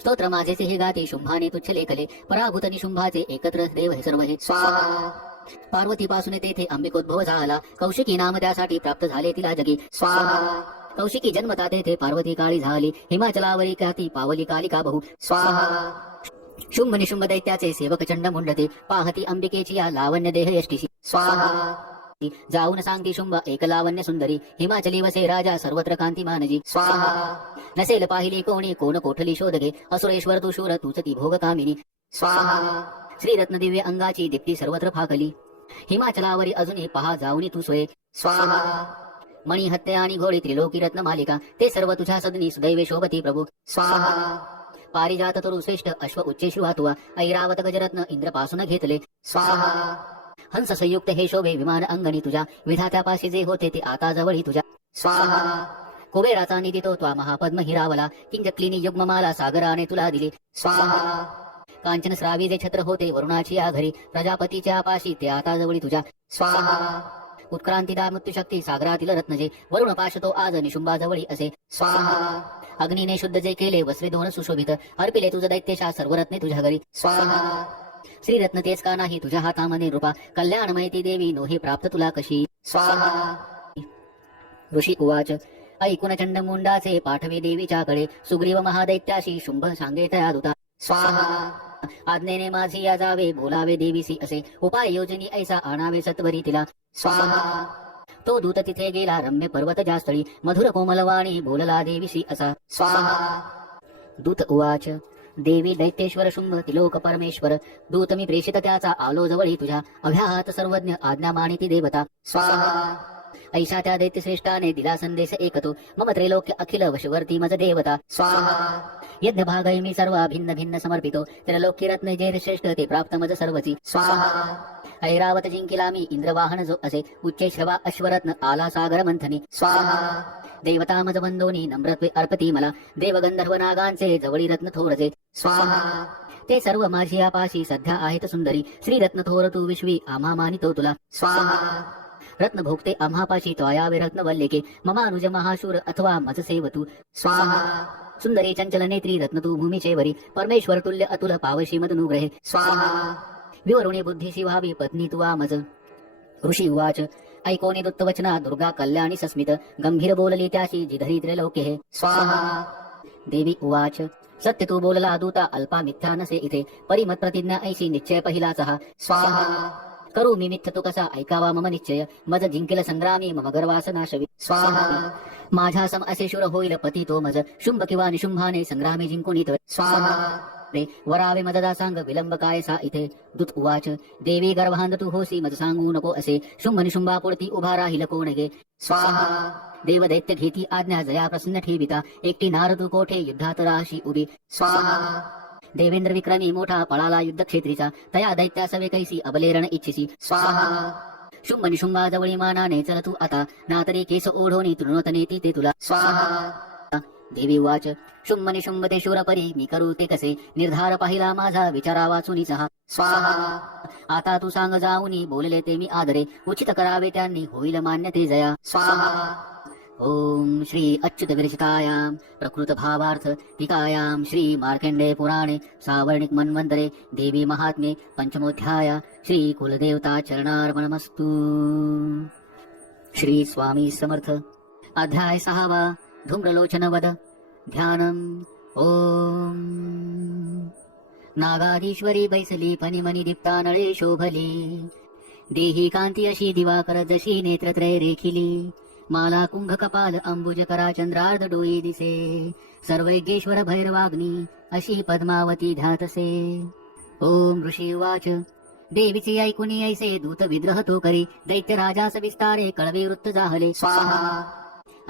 स्तोत्र माझेचे हे गाते शुंभाने तुच्छ लेखले पराभूत निशुंभाचे एकत्र देव हे सर्व हे स्वाहा. पार्वती पासून तेथे अंबिकोद्भव झाला कौशिकी नाम त्यासाठी प्राप्त झाले तिला जगी स्वाहा. कौशिकी जन्मता तेथे पार्वती काळी झाली हिमाचलावरी ख्याती पावली कालिका बहु स्वाहा. शुंभ निशुंभ दैत्याचे सेवक चंड मुंडते पाहती अंबिकेची या लावण्य देह यष्टीशी स्वाहा जाऊन सांगती शुंभ एक लावण्य सुंदरी हिमाचली वसे राजा सर्वत्र कांती मानजी स्वाहा नसेल पाहिली कोणी कोण कोठली शोध घे असुरेश्वर तू शूर तूच ती भोग कामिनी स्वाहा श्रीरत्न दिव्य अंगाची दीप्ती सर्वत्र फाकली हिमाचलावरी अजूनही पहा जाऊनी तू सोय स्वाहा मणी हत्ते आणि घोडी त्रिलोकी रत्न मालिका ते सर्व तुझ्या सदनी सुदैवे शोभती प्रभू स्वाहा पारिजात तरू श्रेष्ठ अश्व उच्चे शिवा तुवा ऐरावत गजरत्न इंद्रपासून घेतले स्वाहा हंस संयुक्त हे शोभे विमान अंगणी तुझ्या विधात्यापाशी जे होते ते आता जवळी तुझ्या स्वाहा कुबेराचा निधी तो त्वा महापद्म हिरावला किंजक्लिनी युग्ममाला सागराने तुला दिली स्वाहा कांचन श्रावी जे छत्र होते वरुणाची या घरी प्रजापतीच्या पाशी ते आता जवळी तुझ्या स्वाहा उत्क्रांतीदार मृत्यूशक्ती सागरातील रत्नजे वरुण पाश तो आज निशुंबाजवळी असे स्वाहा अग्नीने शुद्ध जे केले वस्त्रे दोन सुशोभित अर्पिले तुझ दैत्यशा सर्व रत्ने तुझ्या घरी स्वाहा श्रीरत्न तेच का नाही तुझ्या हातामध्ये रूपा कल्याणमय ती देवी नोहे प्राप्त तुला कशी स्वाहा ऋषी उवाच ऐकून चंडमुंडाचे पाठवे देवीच्याकडे सुग्रीव महादैत्याशी शुंभ सांगे तया दूता स्वाहा आज्ञेने माझी या जावे बोलावे देवीसी असे उपाय योजनी ऐसा आणावे सत्वरी तिला स्वाहा तो दूत तिथे गेला रम्य पर्वत जास्तळी मधुर कोमलवाणी बोलला देवीसी असा स्वाहा दूत उवाच देवी दैत्येश्वर शुंभ तिलोक परमेश्वर दूत मी प्रेषित त्याचा आलो जवळी तुझ्या अभ्याहात सर्वज्ञ आज्ञा मानिती देवता स्वाहा ऐशा त्या दैत्यश्रेष्ठाने दिला संदेश एकतो मम त्रैलोक्य अखिल वशवर्ती मज देवता स्वाहा यज्ञ भागै मी सर्व भिन्न भिन्न समर्पितो त्रैलोक्य रत्न जैर श्रेष्ठ ते प्राप्त मज सर्वची स्वाहा ऐरावत जिंकिला मी इंद्रवाहन जो असे उच्चे श्रवा अश्वरत्न आला सागर मंथनी स्वाहा देवता मज बंधोनी नम्रत्वे अर्पती मला देवगंधर्व नागांचे जवळी रत्न थोरजे स्वाहा ते सर्व माझी पाशी सध्या आहेत सुंदरी श्रीरत्न थोर तू विश्वी आम्हा मानितो तुला स्वाहा रत्न भोगते आम्हापाशी त्वयावे रत्न वल्लेके ममानुज महाशूर अथवा मज सेवतू स्वाहा सुंदरी चंचल नेत्री रत्न तू भूमीचे वरी परमेश्वर तुल्य अतुल पावशी मदनुग्रहे स्वाहा विवरुणी बुद्धीशी व्हावी पत्नी तुवा मज ऋषी उवाच ऐकोनी दुत्तवचना दुर्गा कल्याणी सस्मित गंभीर बोलली त्याशी जिधरी त्रैलोक्य हे स्वाहा देवी उवाच सत्य तू बोलला दूता अल्पा मिथ्या नसे इथे परिमत प्रतिज्ञा ऐशी निश्चय पहिलाच हा स्वाहा करू मी मिथ्य तू कसा ऐकावा मम निश्चय मज जिंकिल संग्रामी मम गर्वास नाशवी स्वाहा माझ्या सम असे शूर होईल पती तो मज शुंभ किंवा निशुंभाने संग्रामी जिंकून इतर स्वाहा रे वरावे मददा सांग विलंब काय सा इथे दूत उवाच देवी गर्भांध तू होसी मज सांगू नको असे शुंभ निशुंभापुरती उभा राहील कोण गे स्वाहा देव दैत्य घेती आज्ञा जया प्रसन्न ठेविता एकटी नार तू कोठे युद्धात राशी उभी स्वाहा देवेंद्र विक्रमी मोठा पळाला युद्ध क्षेत्रीचा तया दैत्या सवे कैसी अबलेरण इच्छिसी स्वाहा शुंभ निशुंभाजवळी मानाने चल तू आता नातरी केस ओढोनी तृणोतनेती ते तुला स्वाहा देवी वाच शुंभ निशुंभ ते शूरपरी मी करू ते कसे निर्धार पाहिला माझा विचारा वाचुनीचा हा स्वाहा आता तू सांग जाऊनी बोलले ते मी आदरे उचित करावे त्यांनी होईल मान्य ते जया स्वाहा ओम श्री अच्युत विरचितायां प्रकृत भावार्थ टीकायां श्री मार्कंडेय पुराणे सावर्णिक मन्वंतरे देवी महात्म्ये पंचमोध्याय श्री कुलदेवता चरणार्पणमस्तु श्री स्वामी समर्थ अध्याय 6 धूम्रलोचन वद ध्यानम ओम नागाधीश्वरी बैसली फणिमणी दीप्ता नळे शोभली देही कांती अशी दिवाकर जशी नेत्रत्रय रेखिली माला कुंभ कपाल अंबुज करा चंद्रार्ध डोई दिसे सर्वैज्ञेश्वर भैरवाग्नी अशी पद्मावती ध्यातसे ओम ऋषी उवाच देवीचे ऐकुनी ऐसे दूत विद्रह तो करी दैत्य राजास विस्तारे कळवे वृत्त जाहले स्वाहा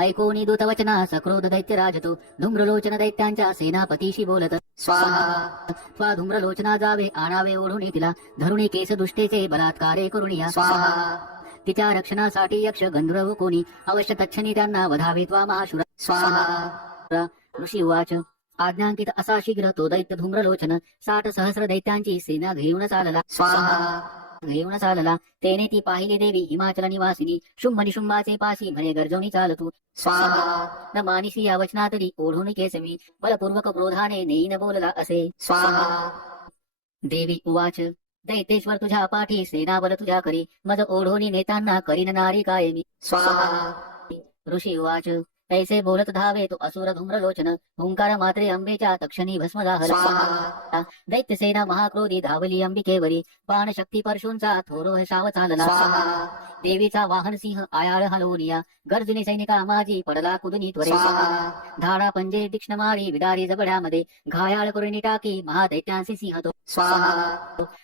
ऐकोनी दूत वचना सक्रोध दैत्य राजतो धूम्रलोचन दैत्यांच्या सेनापतीशी बोलत स्वाहा स्वा धूम्रलोचना जावे आणावे ओढून तिला धरुणी केस दुष्टेचे बलात्कारे करुणिया स्वाहा तिच्या रक्षणासाठी यक्ष गंधर्व कोणी अवश्य तच्छनी त्यांना वधावे त्वा महाशुरा स्वाहा ऋषी उवाच आज्ञांकित असा शीघ्र तो दैत्य धूम्रलोचन 60 सहस्र दैत्यांची सेना घेऊन चालला स्वाहा घेऊन चालला तेने ती पाहिली देवी हिमाचल निवासिनी शुंभ निशुंभाचे पाशी म्हणे गर्जवणी चालतू स्वाहा न मानिसी या वचनातरी ओढून केसमी बलपूर्वक क्रोधाने नेईन बोलला असे स्वाहा देवी उवाच दैतेश्वर तुझ्या पाठी सेनाबल तुझ्या करी मज ओढोनी नेतांना करीन नारी कायमी स्वाहा ऋषी उवाच तैसे बोलत धावे तो असुर धूम्रलोचन ओंकार मात्रे अंबेच्या तक्षणी भस्म दाहला दैत्य सेना महाक्रोधी धावली अंबिकेवरी बाण शक्ती परशूंचा थोरो शाव चालला देवीचा वाहन सिंह आयाळ हलवूनिया गर्जनी सैनिका माझी पडला कुदुनी त्वरे धाडा पंजे तीक्ष्ण मारी विदारी जबड्यामध्ये घायाळ करुणी टाकी महादैत्यांसी सिंह तो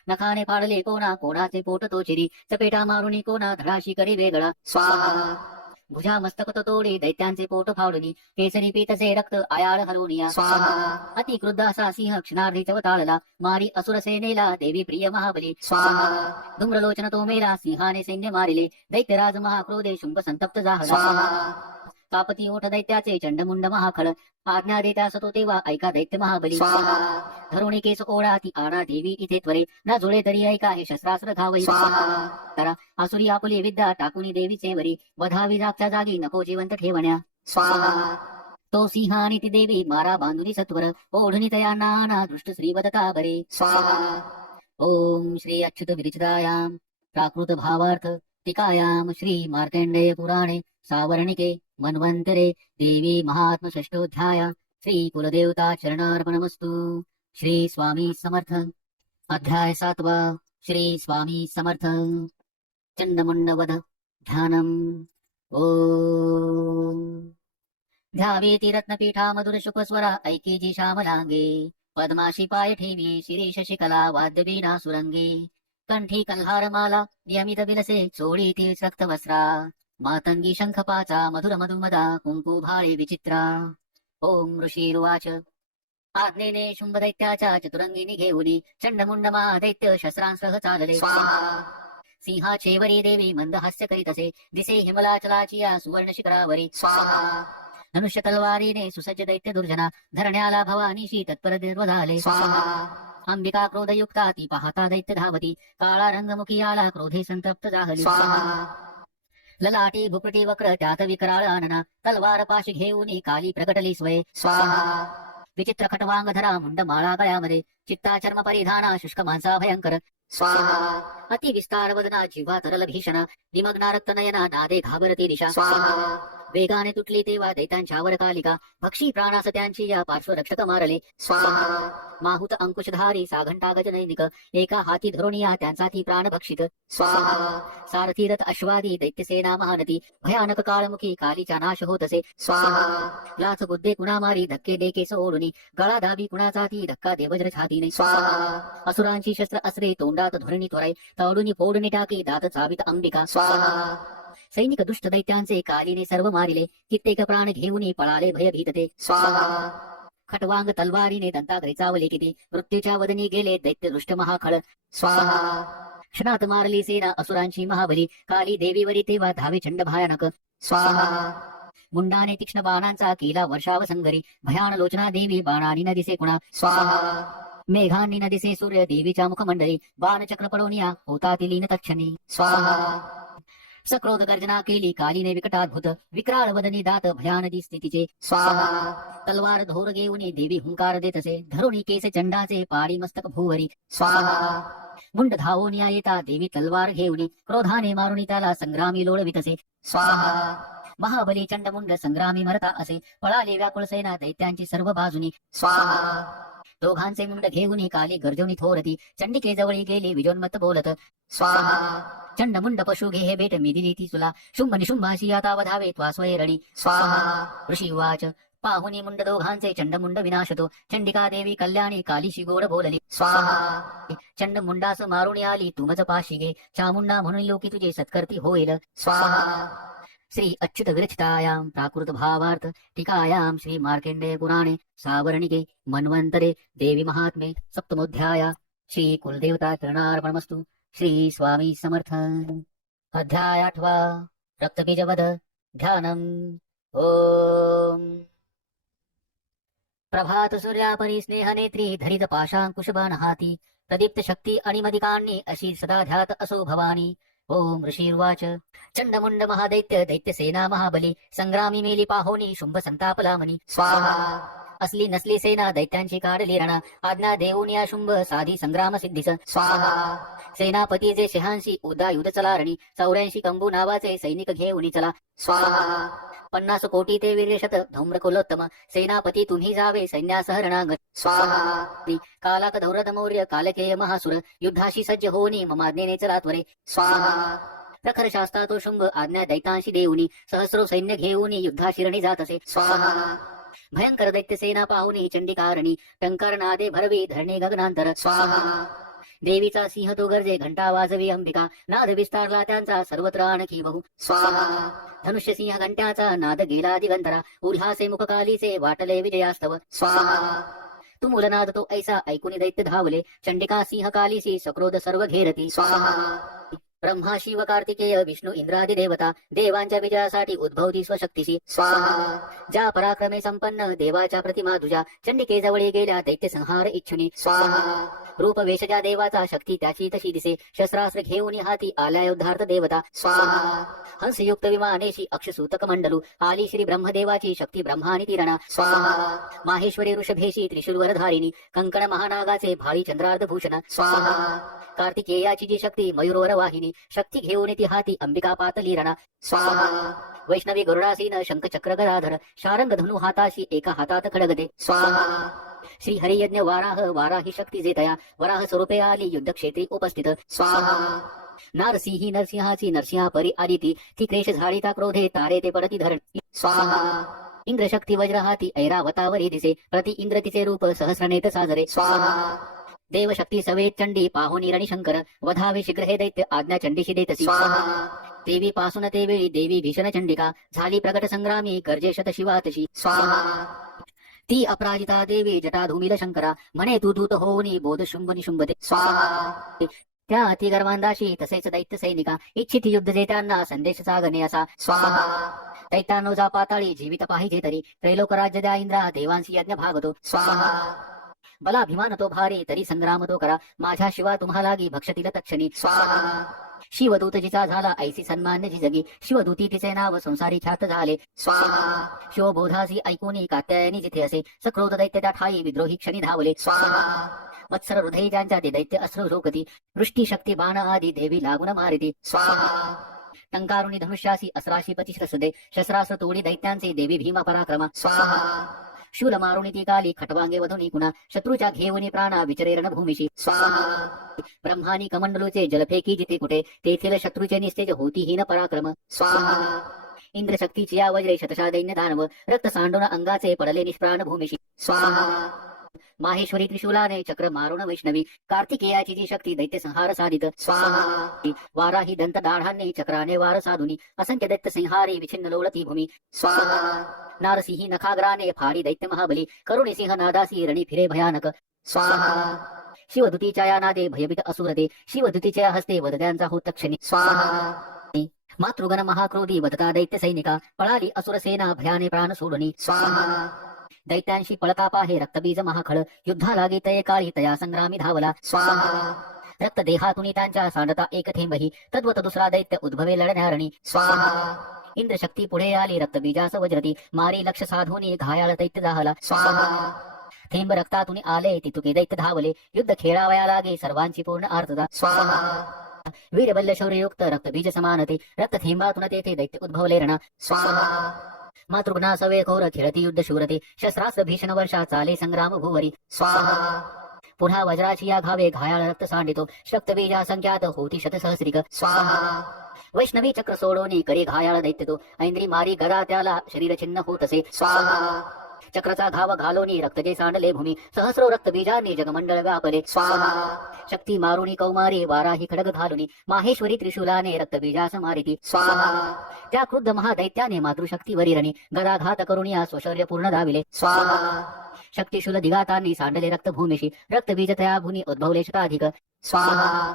नखाने पाडले कोणा कोणाचे पोट तो चिरी चपेटा मारुनी कोणा धडाशी करी वेगळा भुजा मस्तक तो तोडे दैत्यांचे पोट फावडणी केसरी पीतसे रक्त आयाळ हलवूनिया अति क्रुद्ध असा सिंह क्षणार्धी चवताळला मारी असुर सेनेला देवी प्रिय महाबली धूम्रलोचन तो मेला सिंहाने सैन्य मारिले दैत्यराज महाक्रोधे शुंभ संतप्त जाहला कापती ओठ दैत्याचे चंडमुंड महाखळ आज्ञा देत्यास तो तेव्हा ऐका दैत्य महाबली धरुणी केस ओढा ती आणा देवी इथे त्वरे ना जुळे तरी ऐका हे शस्त्रास्त्र धावई करा आसुरी आपुली विद्या टाकुनी देवीचे वरी वधावी जागच्या जागी नको जिवंत ठेवण्या तो सिंह आणि ती देवी मारा बांधुनी सत्वर ओढणी तया नाना दृष्ट श्रीवदता बरे ओम श्री अच्युत विरचितायाम प्राकृत भावार्थ टीकायाम श्री मार्कंडेय पुराणे सावर्णिके मन्वंतरे देवी महात्म षष्ठोध्याय श्री कुलदेवता चरणार्पणमस्तु श्री स्वामी समर्थ अध्याय 7 श्री स्वामी समर्थ चंडमुंड वध ध्यानम ओम ध्यावेती रत्नपीठा मधुर शुकस्वरा ऐकेजी श्यामलांगे पद्माशी पाय ठेवी शिरीष शिकला वाद्यवीणा सुरंगे कंठी कल्हारमाला नियमित विलसे चोळीतील रक्तवस्त्रा मातंगी शंखपाचा मधुर मधुमदा कुंकू भाळे विचित्रा ओम ऋषीरुवाच आज्ञेने शुंभ दैत्याच्या चतुरंगिनी घेऊनी चंडमुंड दैत्य शस्त्रांसह चालले सिंहाचेवरी देवी मंद हास्य करीतसे दिसे हिमलाचलाची या सुवर्ण शिखरावरी धनुष्य तलवारीने सुसज्ज दैत्य दुर्जना धरण्याला भवानीशी तत्पर झाले अंबिका क्रोधयुक्ता ती पाहता दैत्य धावती काळा रंगमुखी आला क्रोधे संतप्त जाहली ललाटी भुपटी वक्र त्यात विकराळ आनना तलवार पाशी घेऊन काली प्रगटली स्वय विचित्र खटवांग धरा मुंड माळा गळ्यामध्ये चित्ता चर्म परिधाना शुष्क मांसा भयंकर अति विस्तार वदना जिव्हा तरल भीषण निमग्ना रक्त नयना नादे घाबरती दिशा वेगाने तुटली तेव्हा दैत्यांच्यावर कालिका भक्षी प्राणास त्यांची या पार्श्वरक्षक मारले माहुत अंकुशधारी साघंटा गजनैनिक एका हाती धरुणिया त्यांचा ती प्राण भक्षित सारथी रथ अश्वादी दैत्यसेना महानती भयानक काळमुखी कालीचा नाश होत असे लाच गुद्दे कुणा मारी धक्के देकेस ओढुनी गळा दाबी कुणाचा ती धक्का देवज्र छातीने असुरांची शस्त्र असरे तोंडात धुरणी त्वराई तवडुनी फोडणी टाकी दात चावित अंबिका सैनिक दुष्ट दैत्यांचे कालीने सर्व मारिले कित्येक प्राण घेऊन पळाले भयभीत ते खटवांग तलवारीने दंताग्रे चावले किती मृत्यूच्या वदनी गेले दैत्य दृष्ट महाखळ क्षणात मारली सेना असुरांची महाबली काली देवीवरी तेव्हा धावे चंड भयानक मुंडाने तीक्ष्ण बाणांचा केला वर्षाव संगरी भयान लोचना देवी बाणानी न दिसे कुणा मेघांनी न दिसे सूर्य देवीच्या मुखमंडळी बाणचक्र पडोनिया होता ती लीन तक्षणी सक्रोध गर्जना केली कालीने विकटाद्भुत विक्राळ वदनी दात भयान दिसते तिचे तलवार धोर घेऊन देवी हुंकार देत असे धरुणी केस चंडाचे पाडी मस्तक भूवरी मुंड धावून या येता देवी तलवार घेऊन क्रोधाने मारुनी त्याला संग्रामी लोळवित असे महाबली चंडमुंड संग्रामी मरता असे पळाले व्याकुळ सेना दैत्यांची सर्व बाजूनी दोघांचे मुंड घेऊन काली गर्जवणी थोरती चंडिके जवळी गेली विजोन्मत बोलत चंडमुंड पशु घे हे भेट मी दिली ती तुला शुंभ निशुंभाशी आता वधावे त्वास्वये रणी ऋषी उवाच पाहुनी मुंड दोघांचे चंडमुंड विनाशतो चंडिका देवी कल्याणी कालीशी गोड बोलली चंडमुंडास मारुणी आली तुमच पाशी घे चामुंडा म्हणून लोकी तुझे सत्कर्ती होईल श्री अच्युत विरचितायाम प्राकृत भावार्थ टीकायाम श्री मार्कंडेय पुराणे सावर्णिके मन्वंतरे देवी महात्मे सप्तमोध्याय श्री कुलदेवता चरणार्पणमस्तु श्री स्वामी समर्थ अध्याय 8 रक्तबीजवध ध्यानम ओम प्रभात सूर्यापरी स्नेह नेत्री धरित पाशांकुशबाण हाती प्रदीप्त शक्ती आणि मदिकांनी अशी सदा ध्यात असो भवानी ओम ऋषीर्वाच चंडमुंड महादैत्य दैत्य सेना महाबली संग्रामी मेली पाहोनी शुंभ संतापला मनी असली नसली सेना दैत्यांची काढली रणा, आज्ञा देऊन या शुंभ साधी संग्राम सिद्धीस स्वाहा. सेनापती जे शहांशी उदा युद्ध चलारणी, 84 कंबू नावाचे सैनिक घेऊन चला स्वाहा. 50 कोटी ते वीर्यशत धूम्रकुलोत्तम, सेनापती तुम्ही जावे सैन्यासह रणांगण स्वाहा. कालाक धौरत मौर्य कालकेय महासुर, युद्धाशी सज्ज होनी ममाज्ञेने चला त्वरे स्वाहा. प्रखर शास्ता तो शुंभ आज्ञा दैतांशी देऊनी, सहस्रो सैन्य घेऊनी युद्धाशी रणी जात असे स्वाहा. भयंकर दैत्य सेना पाहुनी चंडिकारणी, टंकार नादे भरवी धरणी गगनांतर स्वाहा. देवीचा सिंह तो गर्जे घंटा वाजवी अंबिका, नाद विस्तारला त्यांचा सर्वत्र आणखी बहु स्वाहा. धनुष्य सिंह घंट्याचा नाद गेला दिगंतरा, उल्हासे मुखकालीचे वाटले विजयास्तव स्वाहा. तुमुल नाद तो ऐसा ऐकुनी दैत्य धावले, चंडिका सिंह कालीसी सक्रोध सर्व घेरती स्वाहा. ब्रह्मा शिव कार्तिकेय विष्णू इंद्रादी देवता, देवांच्या विजयासाठी उद्भवती स्वशक्तीशी स्वाहा. ज्या पराक्रमे संपन्न देवाच्या प्रतिमा तुझ्या, चंडिके जवळी गेल्या दैत्य संहार इच्छुनी स्वाहा. रूप वेशजा देवाचा शक्ती त्याची तशी दिसे, शस्त्रास्त्र घेऊन हाती आल्या युद्धार्थ देवता स्वाहा. हंसयुक्त विमानेशी अक्षसूतक मंडलू, आली श्री ब्रह्मदेवाची शक्ती ब्रह्मानी तिरणा स्वाहा. माहेश्वरी ऋषभेशी त्रिशूलवर धारिणी, कंकण महानागाचे भाळी चंद्रार्ध भूषण स्वाहा. कार्तिकेयाची जी शक्ती मयूरवर वाहिनी, शक्ती घेऊन ती हाती अंबिका पातली रणा स्वाहा. वैष्णवी गरुडासीन शंख चक्र गदाधर, शारंग धनु हाताशी एका हातात खडगते स्वाहा. श्री हरियज्ञ वाराह वाराही शक्ती जेतया, वराह स्वरूपे आली युद्ध क्षेत्री उपस्थित स्वाहा. नारसिंही नरसिंहाची नरसिंहा परी आदिती, ती क्लेश झाडीता क्रोधे तारे ते पडती धरणी स्वाहा. इंद्र शक्ती वज्र हाती ऐरावतावरी दिसे, प्रति इंद्र तिचे रूप सहस्रनेत साजरे स्वाहा. देवशक्ती सवेत चंडी पाहुनी रणी शंकर, वधावे शीघ्र हे दैत्य आज्ञा चंडीशी देतसी स्वाहा. देवी पासून ते वेळी देवी भीषण चंडिका, झाली प्रगट संग्रामी गर्जे शत शिवातशी स्वाहा. ती अपराजिता देवी जटा धूमिल शंकरा, म्हणे तू दूत होऊनी बोध शुंभ निशुंभते स्वाहा. त्या अति गर्वांदाशी तसेच दैत्य सैनिका, इच्छित युद्ध जेत्यांना संदेश सागणे असा स्वाहा. दैत्यानो जा पाताळी जीवित पाहिजे तरी, त्रैलोक राज्य द्या इंद्रा देवांशी यज्ञ भागतो स्वाहा. बलाभिमान तो भारी तरी संग्राम तो करा, माझ्या शिवा तुम्हा लागी भक्षतील तक्षणी स्वाहा. शिवदूत जिचा झाला ऐसी सन्मान्य जी जगी, शिवदूती तिचे नाव संसारी ख्यात झाले स्वाहा. शिवबोधासी ऐकुनी कात्यायनी जिथे असे, सक्रोध दैत्य त्या ठाई विद्रोही क्षणी धावले स्वाहा. वत्सर हृदय ज्यांच्या ते दैत्य अश्रू रोकती, वृष्टी शक्ती बाण आदी देवी लागून मारिती स्वाहा. टंकारुणी धनुष्यासी अस्राशी पतिश्रसुदे, शस्त्रास्त्र तोडी दैत्यांचे देवी भीमा पराक्रमा स्वाहा. शूल मारुणी ती काली खटवांगे वधुनी कुणा, शत्रूच्या घेऊनी प्राणा विचरे रणभूमीशी स्वाहा. ब्रह्मानी कमंडलूचे जलफेकी जिथे कुठे, तेथील शत्रूचे निस्तेज होती हीन पराक्रम स्वाहा. इंद्रशक्तीची या वज्रे शतशा दैन्य दानव, रक्त सांडून अंगाचे पडले निष्प्राण भूमीशी स्वाहा. माहेश्वरी त्रिशूलाने चक्र मारुण वैष्णवी, कार्तिकेयाची जी शक्ती दैत्य संहार साधित स्वाहा. वाराही दंत दाढांनी चक्राने वार साधुनी, असंख्य दैत्य संहारी विछिन्न लोळती भूमी स्वाहा. नारसिंही नखाग्राने फाडी दैत्य महाबली, करुणी सिंह नादासी रणी फिरे भयानक स्वाहा. शिवदूतीच्या या नादे भयभीत असुरते, शिवदूतीच्या हस्ते वदत्यांचा होत क्षणी स्वाहा. मातृगण महाक्रोधी वदता दैत्य सैनिका, पळाली असुर सेना भयाने प्राण सोडणी स्वाहा. दैत्यांशी पळता पाहे रक्तबीज महाखळ, युद्धा लागी तये काळी तया संग्रामी धावला स्वाहा. रक्त देहातुनी त्यांच्या सांडता एक थेंबही, तद्वत दुसरा दैत्य उद्भवे लढण्यारणी स्वाहा. इंद्रशक्ती पुढे आली रक्तबीजास वज्रती, मारी लक्ष साधूनी घायाळ दैत्य जाहला स्वाहा. थेंब रक्तातून आले तितुके दैत्य धावले, युद्ध खेळावया लागे सर्वांची पूर्ण आर्तता स्वाहा. वीरबल्य शौर्ययुक्त रक्तबीज समानते, रक्त थेंबातून तेथे दैत्य उद्भवले रणा स्वाहा. मातृघ्ना सवे घोर खेळती युद्ध शूरते, शस्त्रास्त्र भीषण वर्षा चाले संग्राम भुवरी स्वाहा. पुन्हा वज्राची या घावे घायाळ रक्त सांडितो, शक्तबीजा संख्यात होती शतसहस्रिक स्वाहा. वैष्णवी चक्र सोडोनी करी घायाळ दैत्य तो, ऐंद्री मारी गदा त्याला शरीर छिन्न होत असे स्वाहा. चक्रचा घाव घालोनी रक्त जे सांडले भूमी, सहस्रो रक्तबीजांनी जगमंडळ व्यापले स्वाहा. शक्ती मारुणी कौमारी वाराही खडग घालुनी, माहेश्वरी त्रिशूलाने रक्तबीजास मारिती स्वाहा. त्या क्रुद्ध महादैत्याने मातृशक्तीवरी रणी, गदाघात करुणी स्वशौर्य पूर्ण दाविले स्वाहा. शक्तिशूल दिगातांनी सांडले रक्तभूमीशी, रक्तबीज तया भूनी उद्भवले शताधिक स्वाहा.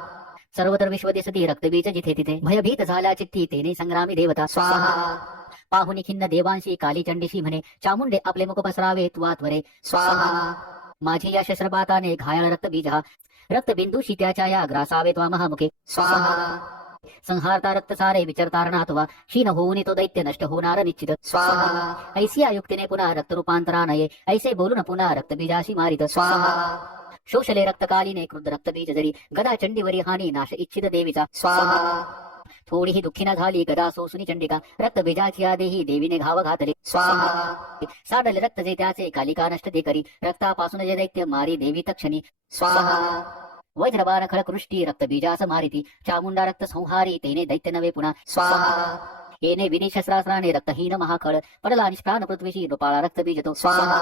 सर्वत्र विश्व दिसती रक्तबीज जिथे तिथे, भयभीत झाल्या चित्ती तेने संग्रामी देवता स्वाहा. पाहुनी खिन्न देवांशी काली चंडीशी म्हणे, चामुंडे आपले मुख पसरावे तुवा त्वरे स्वाहा. माझी या शस्त्रपाताने घायाळ रक्तबीज, रक्तबिंदूशी त्याच्या या ग्रासावे त्वा महामुखे स्वाहा. संहारता रक्त सारे विचरतारणा अथवा क्षीण होऊन तो दैत्य नष्ट होणार निश्चित स्वाहा. ऐसी आयुक्तीने पुन्हा रक्त रूपांतरा नये ऐसे बोलून पुन्हा रक्तबीजाशी मारित स्वाहा. शोषले रक्तकालीने क्रुद्ध रक्तबीज जरी गदा चंडीवरी हानी नाश इच्छित देवीचा स्वाहा. थोडीही दुःखी झाली गदा सोसुनी चंडिका रक्तबीजाची आदेही देवीने घाव घातले स्वाहा. साडले रक्त जे त्याचे कालिका नष्ट ते करी रक्तापासून जे दैत्य मारी देवी तक्षणी स्वाहा. वज्रबाण खळकृष्टी रक्तबीजास मारिती चामुंडा रक्त संहारी तेने दैत्य नवे पुन्हा स्वाहा. येणे विनिशस्त्रास्त्राने रक्तहीन महाखळ पडला निष्प्राण पृथ्वीशी नृपाळा रक्तबीज तो स्वाहा.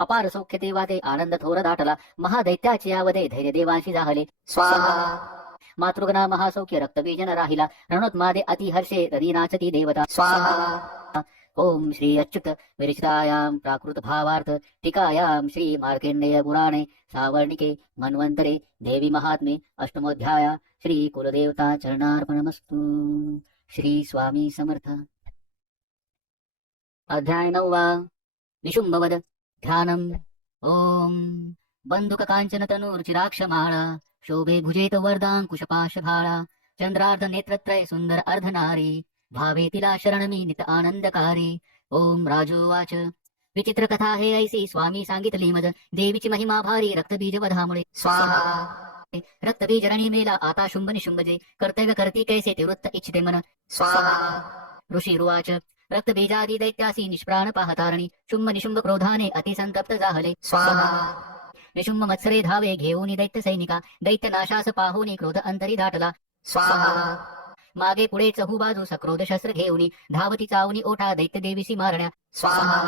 अपार सौख्य देवादे आनंद थोर दाटला महादैत्याचे यावदे धैर्य देवांशी जाहले स्वाहा. मातृगणा महासौख्य रक्तबीजन राहिला रणोत्मादे अतिहर्षे रदी नाचती देवता स्वाहा. ओम श्री अच्युत विरचितायां प्राकृत भावार्थ टीकायां श्री मार्कंडेय पुराणे सावर्णिके मन्वंतरे देवी महात्मे अष्टमोध्याय श्री कुलदेवता चरणार्पणमस्तु. श्री स्वामी समर्थ. अध्याय 9. निशुंभवद ध्यानम. ओम बंधुक कांचन तनूर्चिराक्षमाळा शोभे भुजेत वरदांकुशपाश भाळा चंद्रार्ध नेत्रत्रय सुंदर अर्धनारी भावे तिला शरणमी नित आनंदकारी. ओम राजोवाच विचित्र कथा हे ऐसी स्वामी सांगितली मज देवीची महिमा भारी रक्तबीज वधामुळे स्वाहा. रक्तबीज रणी मेला आता शुंभ निशुंभजे कर्तव्य करती कैसे ते वृत्त इच्छिते मन स्वाहा. ऋषी रुवाच रक्तबीजादी दैत्यासी निष्प्राण पाहतारणी शुंभ निशुंभ क्रोधाने अतिसंतप्त जाहले स्वाहा. निशुंभ मत्सरे धावे घेऊन दैत्य सैनिका दैत्य नाशास पाहून क्रोध अंतरी दाटला स्वाहा. मागे पुढे चहू बाजू सक्रोध शस्त्र घेऊन धावती चावणी ओठा दैत्य देवीसी मारण्या स्वाहा.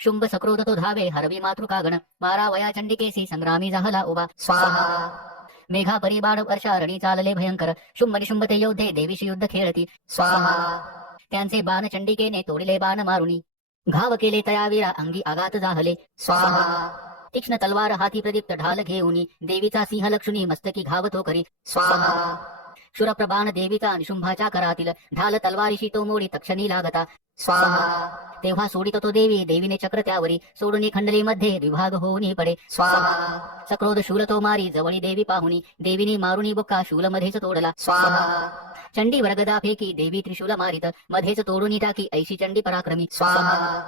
शुंभ सक्रोध तो धावे हरवी मातृकागण मारा वया चंडिकेसी संग्रामी जाहला उभा स्वाहा. मेघा परिबाण वर्षा रणी चालले भयंकर शुंभ निशुंभ ते योद्धे देवीशी युद्ध खेळती स्वाहा. त्यांचे बाण चंडिकेने तोडिले बाण मारुनी घाव केले तयावीरा अंगी आघात जाहले स्वाहा. तीक्ष्ण तलवार हाती प्रदीप्त ढाल घेऊनी देवीचा सिंह लक्ष्मी मस्तकी घाव तो करी स्वाहा. शूरप्रबाण देवीचा निशुंभाच्या करातील ढाल तलवारीशी तो मोडी तक्षणी लागता स्वाहा. तेव्हा सोडित तो देवीने चक्र त्यावरी सोडून खंडली मध्ये विभाग होऊन पडे स्वाहा. सक्रोध शूल तो मारी जवळी देवी पाहुनी देवीने मारुनी बुक्का शूल मध्येच तोडला स्वाहा. चंडी वरगदा फेकी देवी त्रिशूल मारित मध्येच तोडून टाकी ऐशी चंडी पराक्रमी स्वाहा.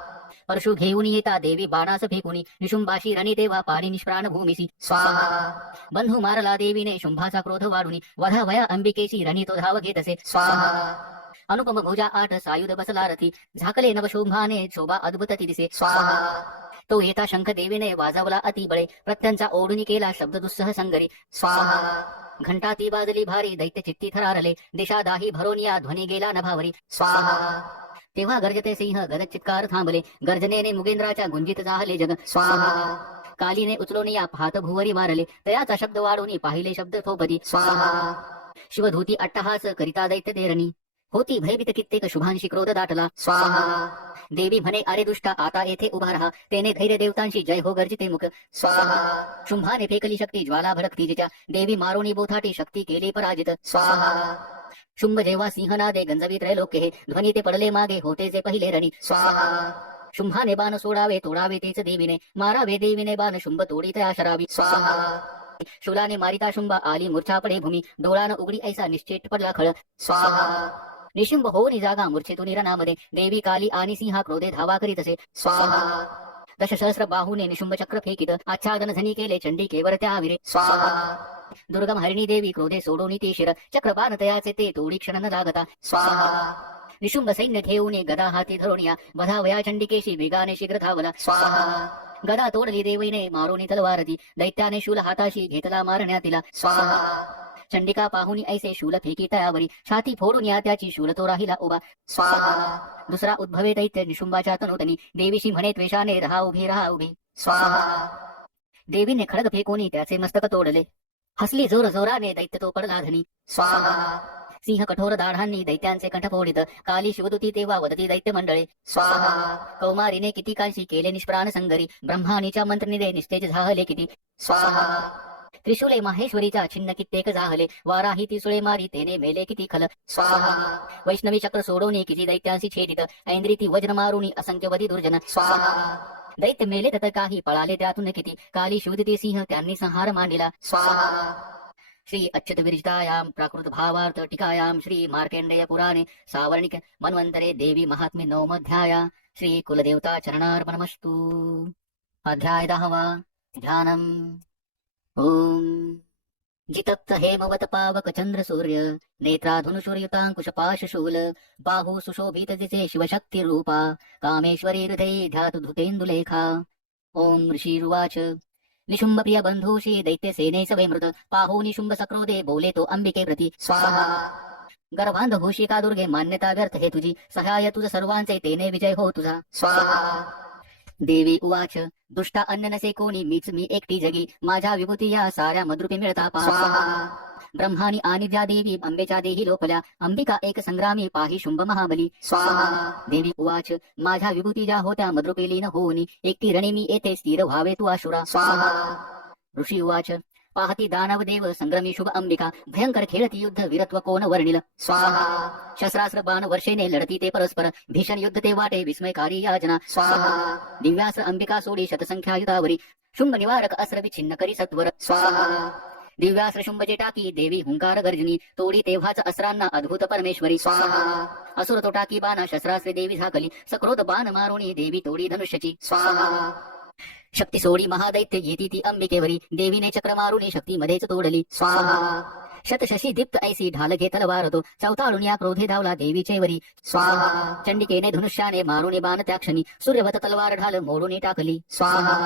परशु घेऊन येता देवी बाणास फेकुनी निशुंभाशी रणी तेव्हा पाणी निष्प्राण भूमिसी स्वाहा. बंधू मारला देवीने शुंभाचा क्रोध वाढुनी वधा वया अंबिकेशी रणी तो धाव घेत असे स्वाहा. अनुपम भुजा 8 सायुध बसला रथी झाकले नवशोभाने शोभा अद्भुत ती दिसे स्वाहा. तो येता शंख देवीने वाजवला अतिबळे प्रत्यंचा ओढुनी केला शब्द दुस्सह संगरी स्वाहा. घंटा ती बाजली भारी दैत्य चित्ती थरारले दिशा दाही भरोनिया ध्वनी गेला नभावरी स्वाहा. तेव्हा गर्जते सिंह गद चित्कार थांबले गर्जनेने मुगेंद्राच्या गुंजित जाहले जग स्वाहा. कालीने उचलून या पाहत भुवरी मारले तयाचा शब्द वाढून पाहिले शब्द थोपती स्वाहा. शिवधूती अट्टहास करिता दैत्य तेरणी होती भयभीत कित्येक शुभांशी क्रोध दाटला स्वाहा. देवी म्हणे अरे दुष्टा आता येथे उभा राहा तेने धैर्य देवतांशी जय हो गर्जिते मुख स्वाहा. शुंभाने फेकली शक्ती ज्वाला भडकती जिच्या देवी मारोणी बोथाटी शक्ती केली पराजित स्वाहा. शुंभ जेव्हा सिंहनादे गंजवी त्रैलोक्य हे ध्वनी ते पडले मागे होते जे पहिले रणी स्वाहा. शुंभाने बाण सोडावे तोडावे तेच देवीने मारावे देवीने बाण शुंभ तोडी तया शरावी स्वाहा. शूलाने मारिता शुंभ आली मूर्छा पडे भूमी डोळान उघडी ऐसा निश्चित पडला खळ स्वाहा. निशुंभ होऊन जागा मूर्छेतून रणामध्ये देवी काली आणि सिंहा क्रोधे धावा करीत असे स्वाहा. दशसहस्र बाहूने निशुंभ चक्र फेकित आच्छादन धनी केले चंडिकेवर त्या विरे स्वाहा. दुर्गम हरिणी देवी क्रोधे सोडून ती शिर चक्रबाण तयाचे ते तोडी क्षण न लागता स्वाहा. निशुंभ सैन्य ठेवून गदा हाती धरुणिया बधावया चंडिकेशी वेगाने शीघ्र धावला स्वाहा. गदा तोडली देवीने मारुनी तलवारती दैत्याने शूल हाताशी घेतला मारण्यात तिला स्वाहा. चंडिका पाहुनी ऐसे शूल फेकी तयावरी छाती फोडून या त्याची शूल तो राहिला उभा स्वाहा. दुसरा उद्भवे दैत्य निशुंभाच्या तनोतनी देवीशी म्हणे त्वेषाने रहा उभी स्वाहा. देवीने खडग फेकून त्याचे मस्तक तोडले हसली जोर जोराने दैत्य तो पडला धनी स्वाहा. सिंह कठोर दाढांनी दैत्यांचे कंठ फोडित काली शिवदूती तेव्हा वदती दैत्य मंडळे स्वाहा. कौमारीने किती कांशी केले निष्प्राण संगरी ब्रह्मानीच्या मंत्रनिदे निस्तेज झाहले किती स्वाहा. त्रिशूले माहेश्वरीच्या छिन्न कित्येक जाहले वाराही त्रिशूळे मारी तेने मेले किती खल स्वाहा. वैष्णवी चक्र सोडवणे किती दैत्यांशी छेदित ऐंद्री ती वज्र मारुणी असंख्य वधी दुर्जन स्वाहा. दैत्य मेले तर काही पळाले त्यातून किती काली शिवदती सिंह त्यांनी संहार मांडिला स्वाहा. श्री अच्युत विरचितायां प्राकृत भावार्थ टीकायां श्री मार्कंडेय पुराणे सावर्णिक मन्वंतरे देवी महात्म्ये नवमोऽध्याय श्री कुलदेवता चरणार्पणमस्तु। अध्याय 10 ध्यानम्। ओम जितप्त हेमवत पावक चंद्र सूर्य नेत्राधुनु सूर्युतांकुशपाशशूल बाहु सुशोभित दिसे शिवशक्ति रूपा कामेश्वरी हृदये ध्यातु धृतेन्दुलेखा। ओम ऋषिरुवाच निशुंभ प्रिय बंधूषी दैत्य सेने सवे मृत पाहू निशुंभ सक्रोधे बोले तो अंबिके प्रति स्वाहा। गर्भांध घोषिका दुर्गे मान्यता व्यर्थ हे तुझी सहाय तुझ सर्वांचे तेने विजय हो तुझा स्वाहा। देवी उवाच दुष्टा अन्न नसे कोणी मीच मी एकटी जगी माझ्या विभूती या साऱ्या मद्रुपी मिळता स्वाहा। ब्रह्मानी आणि ज्या देवी अंबेच्या देही लोकल्या अंबिका एक संग्रामी पाही शुंभ महाबली स्वाहा। देवी उवाच माझ्या विभूती ज्या होत्या मद्रुपी लीन होऊनी एकटी रणी मी येथे स्थिर व्हावे तू आशुरा स्वाहा। ऋषी उवाच पाहती दानव देव संग्रमी शुभ अंबिका भयंकर खेळती युद्ध वीरत्व कोण वर्णिल स्वाहा। शस्त्रास्त्र बाण वर्षेने लढती ते परस्पर भीषण युद्ध ते वाटे विस्मयकारी याजना स्वाहा। दिव्यास्त्र अंबिका सोडी शतसंख्या युधावरी शुंभ निवारक अस्त्र विछिन्न करी सत्वर स्वाहा। दिव्यास्त्र शुंभचे टाकी देवी हुंकार गर्जनी तोडी तेव्हाच अस्त्रांना अद्भुत परमेश्वरी स्वाहा। असुर तो टाकी बाणा शस्त्रास्त्रे देवी झाकली सक्रोध बाण मारुणी देवी तोडी धनुष्यची स्वाहा। शक्ती सोडी महादैत्य येती ती अंबिकेवरी देवीने चक्र मारुनी शक्ती मध्येच तोडली स्वाहा। शतशशी दीप्त ऐसी ढाल घे तलवार तो चौताळून या क्रोधे धावला देवीचे वरी स्वाहा। चंडिकेने धनुष्याने मारुनी बाण त्या क्षणी सूर्यवत तलवार ढाल मोडून टाकली स्वाहा।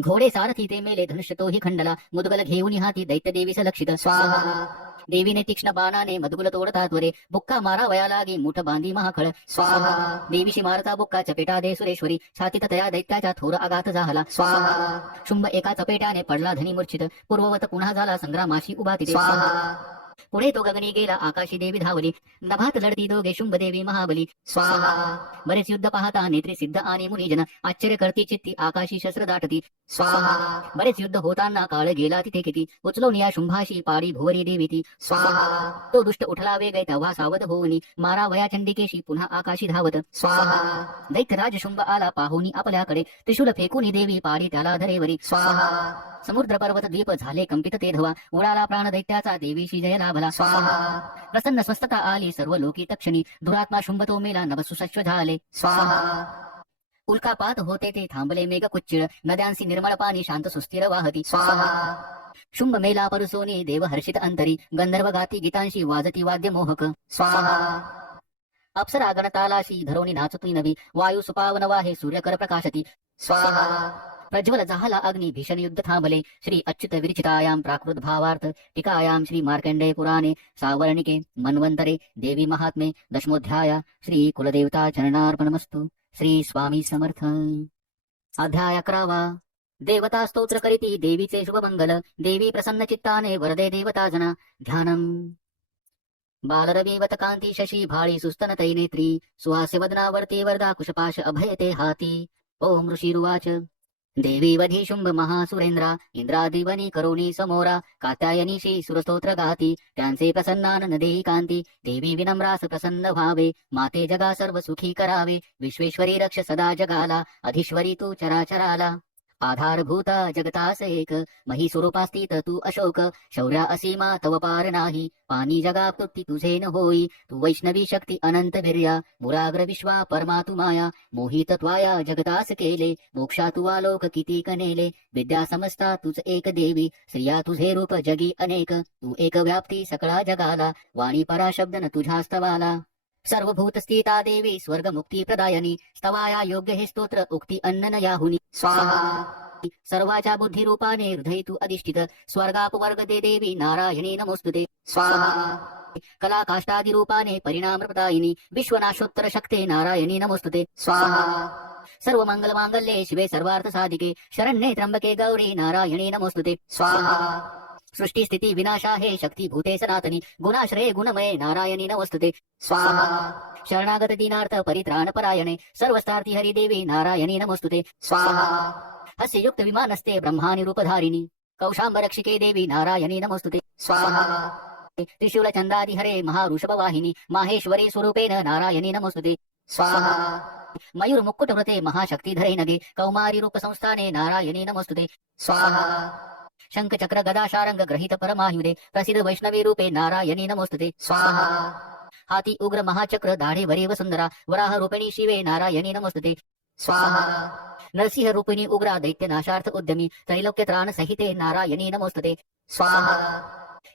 घोडे सारथी ते मेले धनुष्य तोही खंडला मुदगल घेऊन हाती दैत्य देवीस लक्षित स्वाहा। देवीने तीक्ष्ण बाणाने मदगुल तोडता त्वरे बुक्का मारावया लागी मुठ बांधी महाखळ स्वाहा। देवीशी मारता बुक्का चपेटा दे सुरेश्वरी छातीत तया दैत्याच्या थोर आघात झाला स्वाहा। शुंभ एका चपेटाने पडला धनी मूर्छित पूर्ववत पुन्हा झाला संग्रामाशी उभा तिथे स्वाहा। पुढे तो गगनी गेला आकाशी देवी धावली नभात लढती दोघे शुंभ देवी महाबली स्वाहा। बरेच युद्ध पाहता नेत्री सिद्ध आणि मुनिजन आश्चर्य करती चित्ती आकाशी शस्त्र दाटती स्वाहा। बरेच युद्ध होताना काळ गेला तिथे किती उचलून या शुंभाशी पाडी भुवरी देवी ती स्वाहा। तो दुष्ट उठला वेगळे तेव्हा सावध होऊनी मारा वया चंडिकेशी पुन्हा आकाशी धावत स्वाहा। दैत्यराज शुंभ आला पाहुनी आपल्याकडे त्रिशूल फेकून देवी पाडी त्याला धरेवरी स्वाहा। समुद्र पर्वत द्वीप झाले कंपित ते धवा उडाला प्राण दैत्याचा देवीशी जय लाभला स्वाहा। प्रसन्न स्वस्थता आली सर्व लोकी तक्षणी दुरात्मा शुंभ तो मेला नभसुसश्व झाले स्वाहा। उल्कापात होते ते थांबले मेघ कुच्चिळ नद्यांसी निर्मळ पाणी शांत सुस्थिर वाहती स्वाहा। शुंभ मेला परसोनी देव हर्षित अंतरी गंधर्व गाती गीतांशी वाजती वाद्य मोहक स्वाहा। अप्सरा गणतालाशी धरोनी नाचती नवी वायू सुपावन वाहे सूर्यकर प्रकाशती स्वाहा। प्रज्वल झाला अग्नि भीषण युद्ध थांबले श्री अच्युत विरचितायां प्राकृत भावार्थ टीकायां श्री मार्कंडेय पुराणे सावर्णिके मन्वंतरे देवी महात्म्ये दशमोऽध्याय श्री कुलदेवता चरणार्पणमस्तु। श्री स्वामी समर्थ। अध्याय 11 देवता स्तोत्र करीती देवीचे शुभमंगल देवी प्रसन्न चित्ताने वरदे देवता जना ध्यानम्। बालरवीवत कांती शशी भाळी सुस्तन तैनेत्री सुहास्य वदनावर्ती वरदा कुशपाश अभयते हाती। ओम ऋषिरुवाच देवी वधी शुंभ महासुरेंद्रा इंद्रादिवनी करोनी समोरा कात्यायनीशी सुरस्तोत्र गाती त्यांचे प्रसन्नानन देही कांती देवी विनम्रास प्रसन्न व्हावे माते जगा सर्व सुखी करावे विश्वेश्वरी रक्ष सदा जगाला अधीश्वरी तू चराचराला आधारभूता जगतास एक मही स्वरूपास्थित तू अशोक शौर्या असीमा तव पार नाही पाणी जगा तृप्ती तुझे न होई तू वैष्णवी शक्ती अनंत वीर्या मुराग्र विश्वा परमा तू माया मोहित त्वाया जगतास केले मोक्षा तू आलोक किती कनेले विद्या समजता तुझ एक देवी स्त्रिया तुझे रूप जगी अनेक तू एक व्याप्ती सकळा जगाला वाणी पराशब्द न तुझ्या स्तवाला सर्वभूत स्थिता देवी स्वर्ग मुक्ती प्रदायनी स्तवाया योग्य हे स्तोत्र उक्ती अन्न याहुनी स्वाहा। सर्वाच्या बुद्धी रूपाने हृदय तू अधिष्ठित स्वर्गापवर्ग दे देवी नारायणी नमोस्तुते स्वाहा। कला काष्टादि रूपाने परिणाम प्रदायिनी विश्वनाशोत्तर शक्ते नारायणी नमोस्तुते स्वाहा। सर्व मंगल मांगल्ये शिवे सर्वार्थ साधिके शरण्ये त्र्यंबके गौरी नारायणी नमोस्तुते स्वाहा। सृष्टी स्थिती विनाशा हे शक्ती भूते सनातनी गुणाश्रये गुणमये नारायणी नमोस्तुते स्वाहा। शरणागत दीनार्थ परित्राण परायणे सर्वस्तार्थी हरिदेवी नारायणी नमोस्तुते स्वाहा। हस्य युक्त विमानस्ते ब्रह्मानि रूपधारिणी कौशांबरक्षिके देवी नारायणी नमोस्तुते स्वाहा। त्रिशूल चंदादि हरे महाऋषभवाहिनी माहेश्वरी स्वरूपेण नारायणी नमोस्तुते स्वाहा। मयूर मुक्कुट व्रते महाशक्ती धरे नगे कौमारी रूप संस्थाने नारायणी नमोस्तुते स्वाहा। शंख चक्र गदा शारंग ग्रहीत परमायुधे प्रसिद्ध वैष्णवी रूपे नारायणी नमोस्तुते स्वाहा। हाती उग्र महाचक्र दाढे वरे वसुंधरा वराह रूपिणी शिवे नारायणी नमोस्तुते स्वाहा। नरसिंह रूपिणी उग्रा दैत्य नाशार्थ उद्यमी त्रैलोक्य त्राण सहिते नारायणी नमोस्तुते स्वाहा।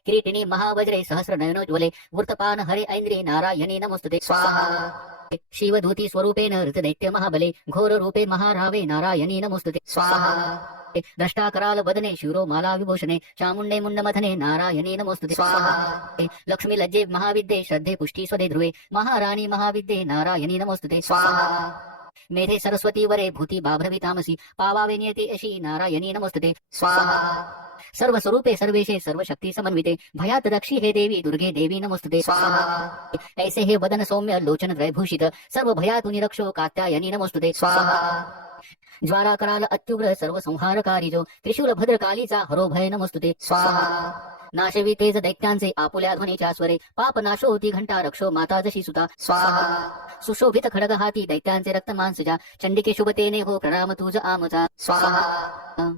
किरीटिनी महावज्रे सहस्र नयनोज्वले वृतपान हरे ऐन्द्री नारायणी नमोस्तुते स्वाहा। शिवधूती स्वरूपेण दैत्य महाबले घोर रूपे महारावे नारायणी नमोस्तुते स्वाहा। द्रष्टाकराल वदने शिरो माला विभूषणे चामुंडे मुंड मथने नारायणी नमोस्तुते स्वाहा। लक्ष्मी लज्जे महाविद्ये श्रद्धे पुष्टी स्वदे ध्रुवे महाराणी महाविद्ये नारायणी नमोस्तुते स्वाहा। मेधे सरस्वती वरे भूती बाभ्रवी तामसी पावावे नियती अशी नारायणी नमोस्तुते स्वाहा। सर्व स्वरूपे सर्वेशे सर्व शक्ती समन्विते भयात रक्षी हे देवी दुर्गे देवी नमोस्तुते स्वाहा। ऐसे हे वदन सौम्य लोचन त्रयभूषित सर्व भयातु निरक्षो कात्यायनी नमोस्तुते स्वाहा। ज्वारा कराल अत्युग्र सर्व संहारकारी जो त्रिशूल भद्रकालीचा हरो भय नमोस्तुते स्वाहा। नाशवी तेज दैत्यांचे आपुल्या ध्वनीच्या स्वरे पाप नाशो होती घंटा रक्षो माता जशी सुता स्वाहा। सुशोभित खडग हाती दैत्यांचे रक्त मांसजा चंडिके शुभतेने हो प्रणाम तुझ आमचा स्वाहा।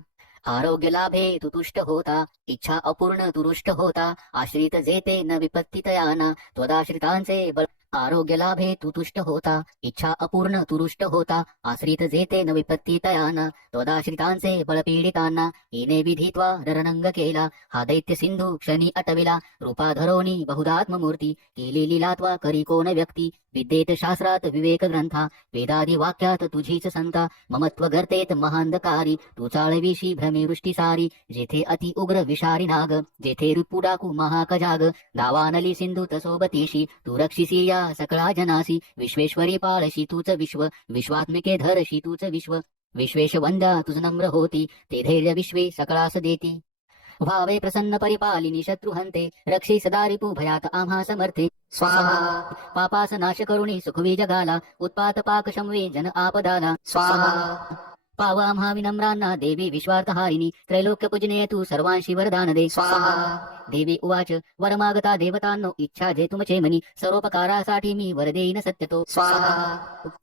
आरोग्य लाभे तू तुष्ट होता इच्छा अपूर्ण तुरुष्ट होता आश्रित जेते न विपत्ती तयाना त्वदाश्रितांचे बळ। आरोग्य लाभे तू तुष्ट होता इच्छा अपूर्ण तुरुष्ट होता आश्रित जेते न विपत्ती तयाना त्वदाश्रितांचे बळ पीडितांना येणे विधित्वा रणरंग केला हा दैत्य सिंधू क्षणी अटविला रूपाधरोनी बहुदात्म मूर्ती केली लीलात्वा करी कोण व्यक्ती विद्येत शास्त्रात विवेक ग्रंथा वेदादी वाक्यात तुझीच संता ममत्व गर्तेत महांधकारी तू चाळविशी भ्रमे वृष्टी सारी जेथे अति उग्र विषारी नाग जेथे रिपू डाकू महाकजाग दावानली सिंधू तसोबतीशी तू रक्षिसी या सकळा जनासी विश्वेश्वरी पाळशी तूच विश्व विश्वात्मिके धरशी तूच विश्व विश्वेश वंद्या तुझ नम्र होती ते धैर्य विश्वे सकळास देती भावे प्रसन्न परिपालिनी शत्रुहंते रक्षी सदा रिपू भयात आम्हा समर्थे स्वाहा। पापास नाश करुणी सुखवी जगाला उत्पात पाक शमवे जन आपदाला स्वाहा। पाव आम्हा विनम्रांना देवी विश्वार्थहारिणी त्रैलोक्य पूजने तू सर्वांशी वरदान दे स्वाहा। देवी उवाच वरमागता देवतांनो इच्छा जे तुमचे मनी सर्वोपकारासाठी मी वर देईन सत्यतो स्वाहा।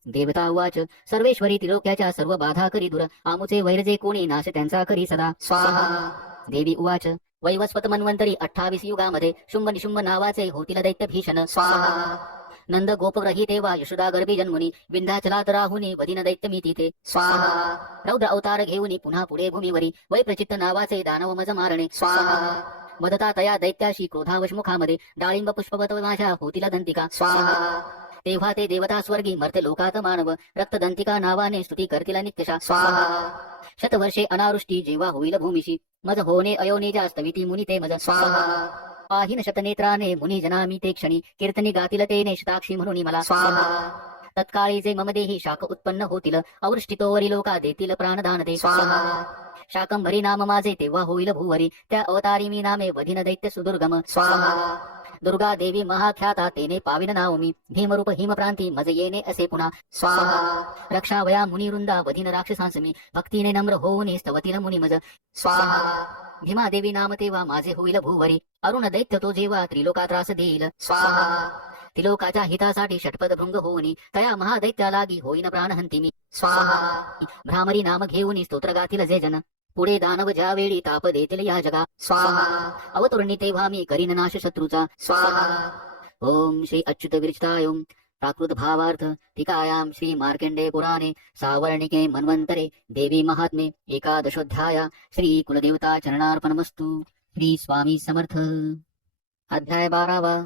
देवता उवाच सर्वेश्वरी त्रिलोक्याच्या सर्व बाधा करी दूर आमुचे वैरजे कोणी नाश त्यांचा करी सदा स्वाहा। देवी उवाच वैवस्वत मन्वंतरी 28 युगामध्ये शुंभ निशुंभ नावाचे होतील दैत्य भीषण स्वाहा। नंद गोपग्रही तेव्हा यशोदा गर्भी जन्मुनी विंध्याचलात राहुनी वदिन दैत्य मी तिथे स्वाहा। रौद्र अवतार घेऊनी पुन्हा पुढे भूमीवरी वैप्रचित्त नावाचे दानव मज मारणे स्वाहा। मदता तया दैत्याशी क्रोधावश मुखामध्ये डाळिंब पुष्पवत माझ्या होतील दंतिका स्वाहा। तेव्हा ते देवता स्वर्गी मर्त्य लोकात मानव रक्तदंतिका नावाने स्तुती करतील नित्यशा स्वाहा। शतवर्षे अनावृष्टी जेव्हा होईल भूमिशी मज होणे अयोनिजा स्तविती मुनी ते मज स्वाहा। पाहिन शतनेत्राने मुनी जनामी ते क्षणी कीर्तनी गातील तेने शताक्षी म्हणून मला स्वाहा। तत्काळी जे मम देही शाख उत्पन्न होतील अवृष्टितोवरी लोका देतील प्राणदान ते स्वाहा। शाकंभरी नाम माझे तेव्हा होईल भूवरी त्या अवतारी मी नामे वधिन दैत्य सुदुर्गम स्वाहा। दुर्गा देवी महाख्याता तेने पाविन नाव मी भीमरूप हिमप्रांती मज येणे असे पुन्हा स्वाहा। रक्षावया मुनिवृंदा वधिन राक्षसांस मी भक्तीने नम्र होऊन स्तवतील मुनी मज स्वाहा। भीमा देवी नाम तेव्हा माझे होईल भूवरी अरुण दैत्य तो जेव्हा त्रिलोका त्रास देईल स्वाहा। त्रिलोकाच्या हितासाठी षटपद भृंग होऊनी तया महादैत्या लागी होईन प्राणहंती मी स्वाहा। भ्रामरी नाम घेऊन स्तोत्र गातील जे जन पुढे दानव ज्यावेळी ताप देतील या जगा स्वाहा। अवतरणी तेव्हा मी करीन नाश शत्रूचा स्वाहा। ओम श्री अच्युत विरचिताय प्राकृत भावार्थ टीकायां श्री मार्कंडे पुराणे सावर्णिके मन्वंतरे देवी महात्मे एकादशोध्याय श्री कुलदेवता चरणार्पणमस्तु। श्री स्वामी समर्थ। अध्याय 12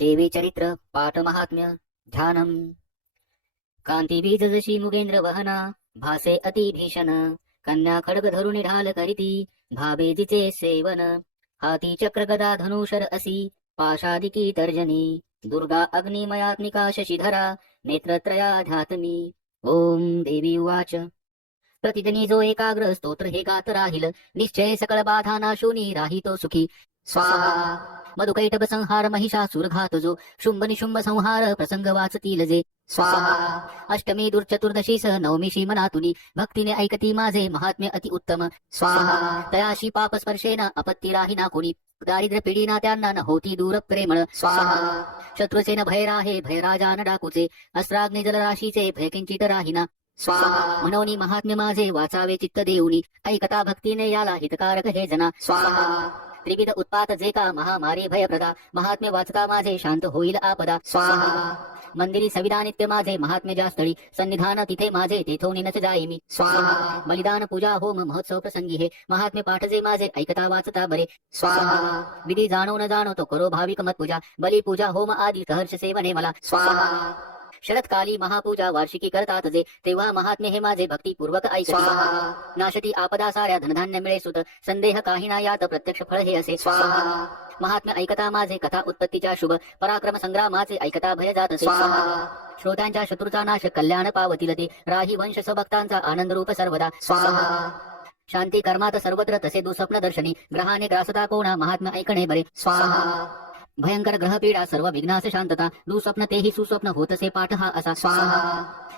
देवी चरित्र पाठ महात्म्य ध्यानम। कांती बीज जशी मुगेंद्र वहना भासे अति भीषण कन्या खड्ग धरुणी ढाल करीती भावे जिचे सेवन हाती चक्र गदा धनुषर असी पाशादिकी तर्जनी दुर्गा अग्निमयात्मिका शशिधरा नेत्रत्रया ध्यातमी। ओम देवी उवाच प्रतिदिनी जो एकाग्र स्तोत्र हे गात राहील निश्चय सकळ बाधा नाशोनी राहितो सुखी स्वाहा। मधुकैटभ संहार महिषासुर घात जो शुंभ निशुंभ संहार प्रसंग वाचतील जे स्वाहा। अष्टमी दुर्चतुर्दशी सह नवमीशी मनातुनी भक्तीने ऐकती माझे महात्म्य अति उत्तम स्वाहा। तयाशी पाप स्पर्शेन अपत्ती राहिना कोणी दारिद्र्य पिढीना त्यांना न होती दूर प्रेमळ स्वाहा। शत्रुसेन भय राहे भय राजान डाकूचे अस्त्राग्नि जलराशीचे भय किंचित राहिना स्वाहा मनोनी महात्म्य माझे वाचावे चित्त देऊनी ऐकता भक्तीने याला हितकारक हे जना स्वाहा त्रिविध उत्पात जे का महामारी भयप्रदा महात्म्य वाचता माझे शांत होईल आपदा स्वाहा मंदिरी सविधा नित्य माझे महात्म्य जास्तळी सन्निधान तिथे माझे तेथोनीनच जाई मी स्वाहा बलिदान पूजा होम महोत्सव प्रसंगी हे महात्म्य पाठ जे माझे ऐकता वाचता बरे स्वाहा विधी जाणो न जाणो तो करो भाविक मत पूजा बली पूजा होम आदी सहर्ष सेवने मला स्वाहा शरदकाली महापूजा वार्षिकी करतात जे तेव्हा महात्म्य हे माझे भक्तीपूर्वक ऐकती नाशती आपदा साऱ्या धनधान्य मिळे सुत संदेह काही ना यात प्रत्यक्ष फळ हे असे स्वाहा महात्म्य ऐकता माझे कथा उत्पत्तीच्या शुभ पराक्रम संग्रामाचे ऐकता भय जात असे स्वाहा श्रोत्यांच्या शत्रूचा नाश कल्याण पावतील ते राही वंश भक्तांचा आनंद रूप सर्वदा स्वाहा शांती कर्मात सर्वत्र तसे दुःस्वप्न दर्शनी ग्रहाने ग्रासता कोणा महात्म्य ऐकणे बरे स्वाहा भयंकर ग्रह पीडा सर्व विघ्नास शांतता दुःस्वप्न तेही सुस्वप्न होतसे पाठ हा असा स्वाहा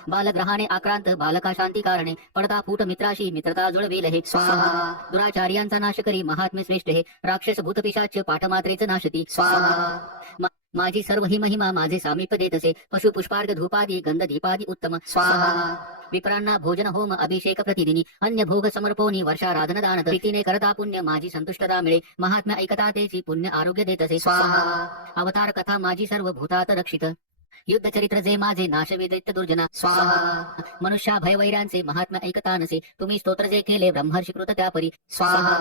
बालग्रहाने आक्रांत बालका शांती कारणे पडता फूट मित्राशी मित्रता जुळवेल हे स्वाहा दुराचार्यांचा नाश करी महात्म्य श्रेष्ठ हे राक्षस भूत पिशाच पाठ मात्रेच नाशती स्वाहा माझी सर्व ही महिमा माझे सामीप देतसे पशु पुष्पार्घ धूपादी गंध दीपादी उत्तम स्वाहा विप्रांना भोजन होम अभिषेक प्रतिदिनी अन्य भोग समर्पोनी वर्षाराधन दान प्रीतीने करता पुण्य माझी संतुष्टता मिळे महात्म्य ऐकता तेची पुण्य आरोग्य देतसे स्वाहा अवतार कथा माझी सर्व भूतात रक्षित युद्ध चरित्र जे माझे नाशवे दैत्य दुर्जना स्वाहा मनुष्या भयवैऱ्यांचे महात्म्य ऐकता नसे तुम्ही स्तोत्र जे केले ब्रह्मर्षी कृत त्यापरी स्वाहा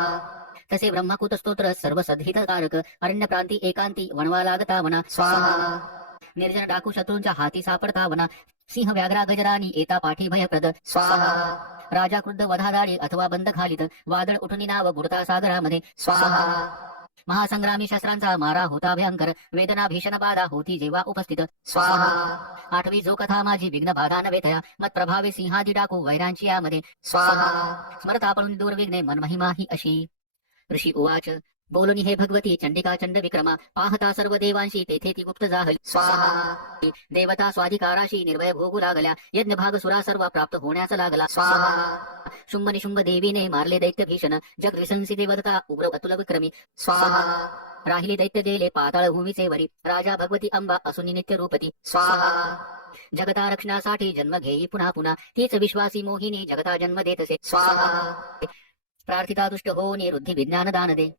तसे ब्रह्मकुत स्तोत्र सर्व सद्हित कारक अरण्य प्रांती एकांती वणवा लागता वना स्वाहा निर्जन डाकू शत्रूंच्या हाती सापडता वना सिंह व्याघ्रा गजरानी येता पाठी भयप्रद स्वाहा राजा क्रुद्ध वधादारी अथवा बंद खालीत वादळ उठुनी नाव बुडता सागरामध्ये स्वाहा महासंग्रामी शस्त्रांचा मारा होता भयंकर वेदना भीषण बाधा होती जेव्हा उपस्थित स्वाहा आठवी जो कथा माझी विघ्न बाधा नव्हे थया मत प्रभावे सिंहादी डाकू वैरांची यामध्ये स्वाहा स्मरता पळून दुर्विघ्ने मनमहिमा ही अशी ऋषी उवाच बोलुनी हे भगवती चंडिका चंड विक्रमा पाहता सर्व देवांशी तेथे ती गुप्त जाहली स्वाहा देवता स्वाधिकाराशी निर्भय भोगू लागल्या यज्ञ भाग सुरा सर्व प्राप्त होण्यास लागला स्वाहा शुंभ निशुंभ देवीने मारले दैत्य भीषण जग विसंसी देवता उग्र अतुल विक्रमी स्वाहा राहिली दैत्य गेले पाताळ भूमीचे वरी राजा भगवती अंबा असुनी नित्य रूपती स्वाहा जगता रक्षणासाठी जन्म घेई पुन्हा पुन्हा तीच विश्वासी मोहिनी जगता जन्म देतसे स्वाहा प्रार्थिता दुष्ट होऊन रुद्धी विज्ञान दान दे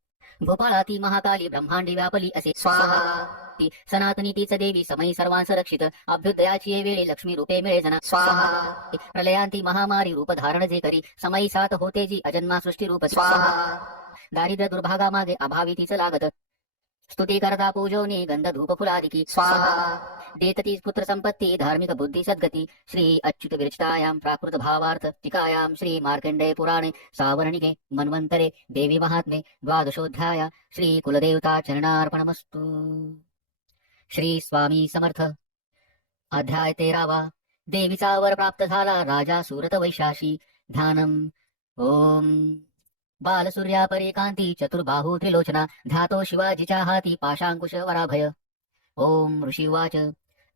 भोपाळाती महाकाली ब्रह्मांडी व्यापली असे स्वाहा सनातनी तीच देवी समयी सर्वांस रक्षित अभ्युदयाची ये वेळी लक्ष्मी रूपे मिळे जना स्वाहा प्रलयांती महामारी रूप धारण जे करी समयी सात होते जी अजन्मा सृष्टी रूप स्वाहा दारिद्र्य दुर्भागा मागे अभावी तीच लागत स्तुती करता पूजोनी गंध धूप फुलादिकी स्वाहा देतती पुत्र संपत्ती धार्मिक बुद्धी सद्गती श्री अच्युत विरचितायां प्राकृत भावार्थ टीकायां श्री मार्कंडेय पुराणे सावर्णिके मन्वंतरे देवी महात्मे द्वादशोऽध्याय श्री कुलदेवता चरणार्पणमस्तु श्री स्वामी समर्थ अध्याय 13 देवीचा वर प्राप्त झाला राजा सुरत वैशाशी ध्यानम ओम बालसूर्या परेकांती चतुर्बाहू त्रिलोचना ध्यातो शिवाजीच्या हाती पाशांकुश वराभय ओम ऋषी वाच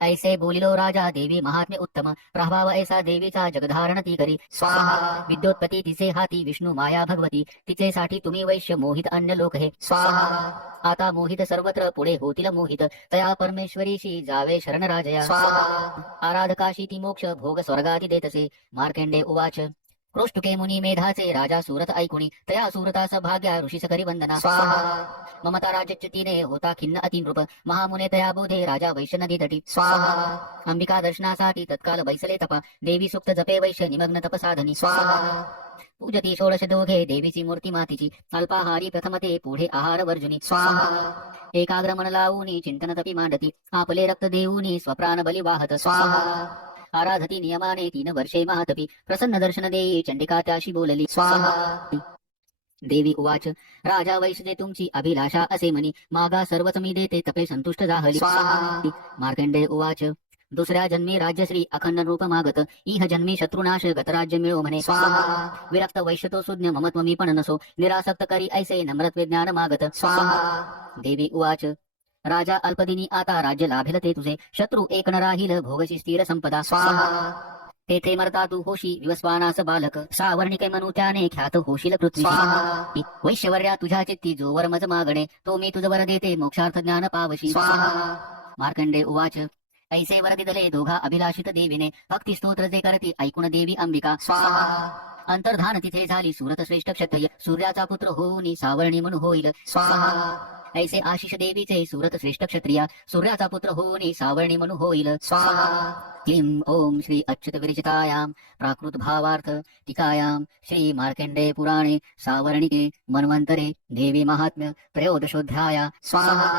ऐसे बोलिलो राजा देवी महात्म्य उत्तम प्रभाव ऐसा देवीचा जगधारण ती करी स्वाहा विद्योत्पत्ती तिचे हाती विष्णू माया भगवती तिचे साठी तुम्ही वैश्य मोहित अन्य लोक हे स्वाहा आता मोहित सर्वत्र पुढे होतील मोहित तया परमेश्वरीशी जावे शरण राजया स्वाहा आराधकाशी ती मोक्ष भोग स्वर्गाती देतसे मार्कंडे उवाच क्रोष्टुके मुनी मेधाचे राजा सुरत ऐकुणी तया सुरतास भाग्या ऋषी सकरी वंदना स्वाहा ममता राज्यच्युतीने होता खिन्न अतिनृप महामुने तया बोधे राजा वैश्य नदी तटी स्वाहा अंबिका दर्शनासाठी तत्काल बैसले तपा देवी सुक्त जपे वैश्य निमग्न तप साधनी स्वाहा पूजती षोडश दोघे देवीची मूर्ती मातीची अल्पाहारी प्रथमते पुढे आहार वर्जुनी स्वाहा एकाग्र मन लावूनी चिंतन तपी मांडती आपले रक्त देऊनी स्वप्राण बली वाहत स्वाहा आराधती नियमाने 3 वर्षे महातपी प्रसन्न दर्शन देई चंडिका त्याशी बोलली स्वाहा देवी उवाच राजा वैश्य तुमची अभिलाषा असे म्हणी मागा सर्वच मी देते तपे संतुष्ट झाली स्वाहा मार्कंडेय उवाच दुसऱ्या जन्मी राज्यश्री अखंड रूप मागत इह जन्मी शत्रुनाश गतराज्य मिळो म्हणे स्वाहा विरक्त वैश्य तो सुज्ञ ममत्व मी पण नसो निरासक्त करी ऐसे नम्रत्व ज्ञान मागत स्वाहा देवी उवाच राजा अल्पदिनी आता राज्य लाभेल ते तुझे शत्रू एक न राहील भोगशी स्थिर संपदा स्वाहा तेथे मरता तू होशी विवस्वानास बालक सावर्णिके म्हणू त्याने ख्यात होशील पृथ्वी वैश्यवर्या तुझ्या चित्ती जोवर मज मागणे तो मी तुझ वर देते मोक्षार्थ ज्ञान पावशी स्वाहा मार्कंडे उवाच ऐसे वर दिदले दोघा अभिलाषित देवीने भक्ती स्तोत्र जे करती ऐकून देवी अंबिका स्वाहा. अंतर्धान तिथे झाली सुरत श्रेष्ठ क्षत्रिय सूर्याचा पुत्र होऊन सावरणी म्हणून होईल स्वाहा. ऐसे आशिष देवीचे सुरत श्रेष्ठ क्षत्रिया सूर्याचा पुत्र होऊन सावरणी म्हणून होईल स्वाहा. क्लीं ओम श्री अच्युत विरचितायाम प्राकृत भावार्थ टीकायाम श्री मार्कंडेय पुराणे सावर्णिके मन्वंतरे देवी महात्म्य त्रयोदशोऽध्याया स्वाहा.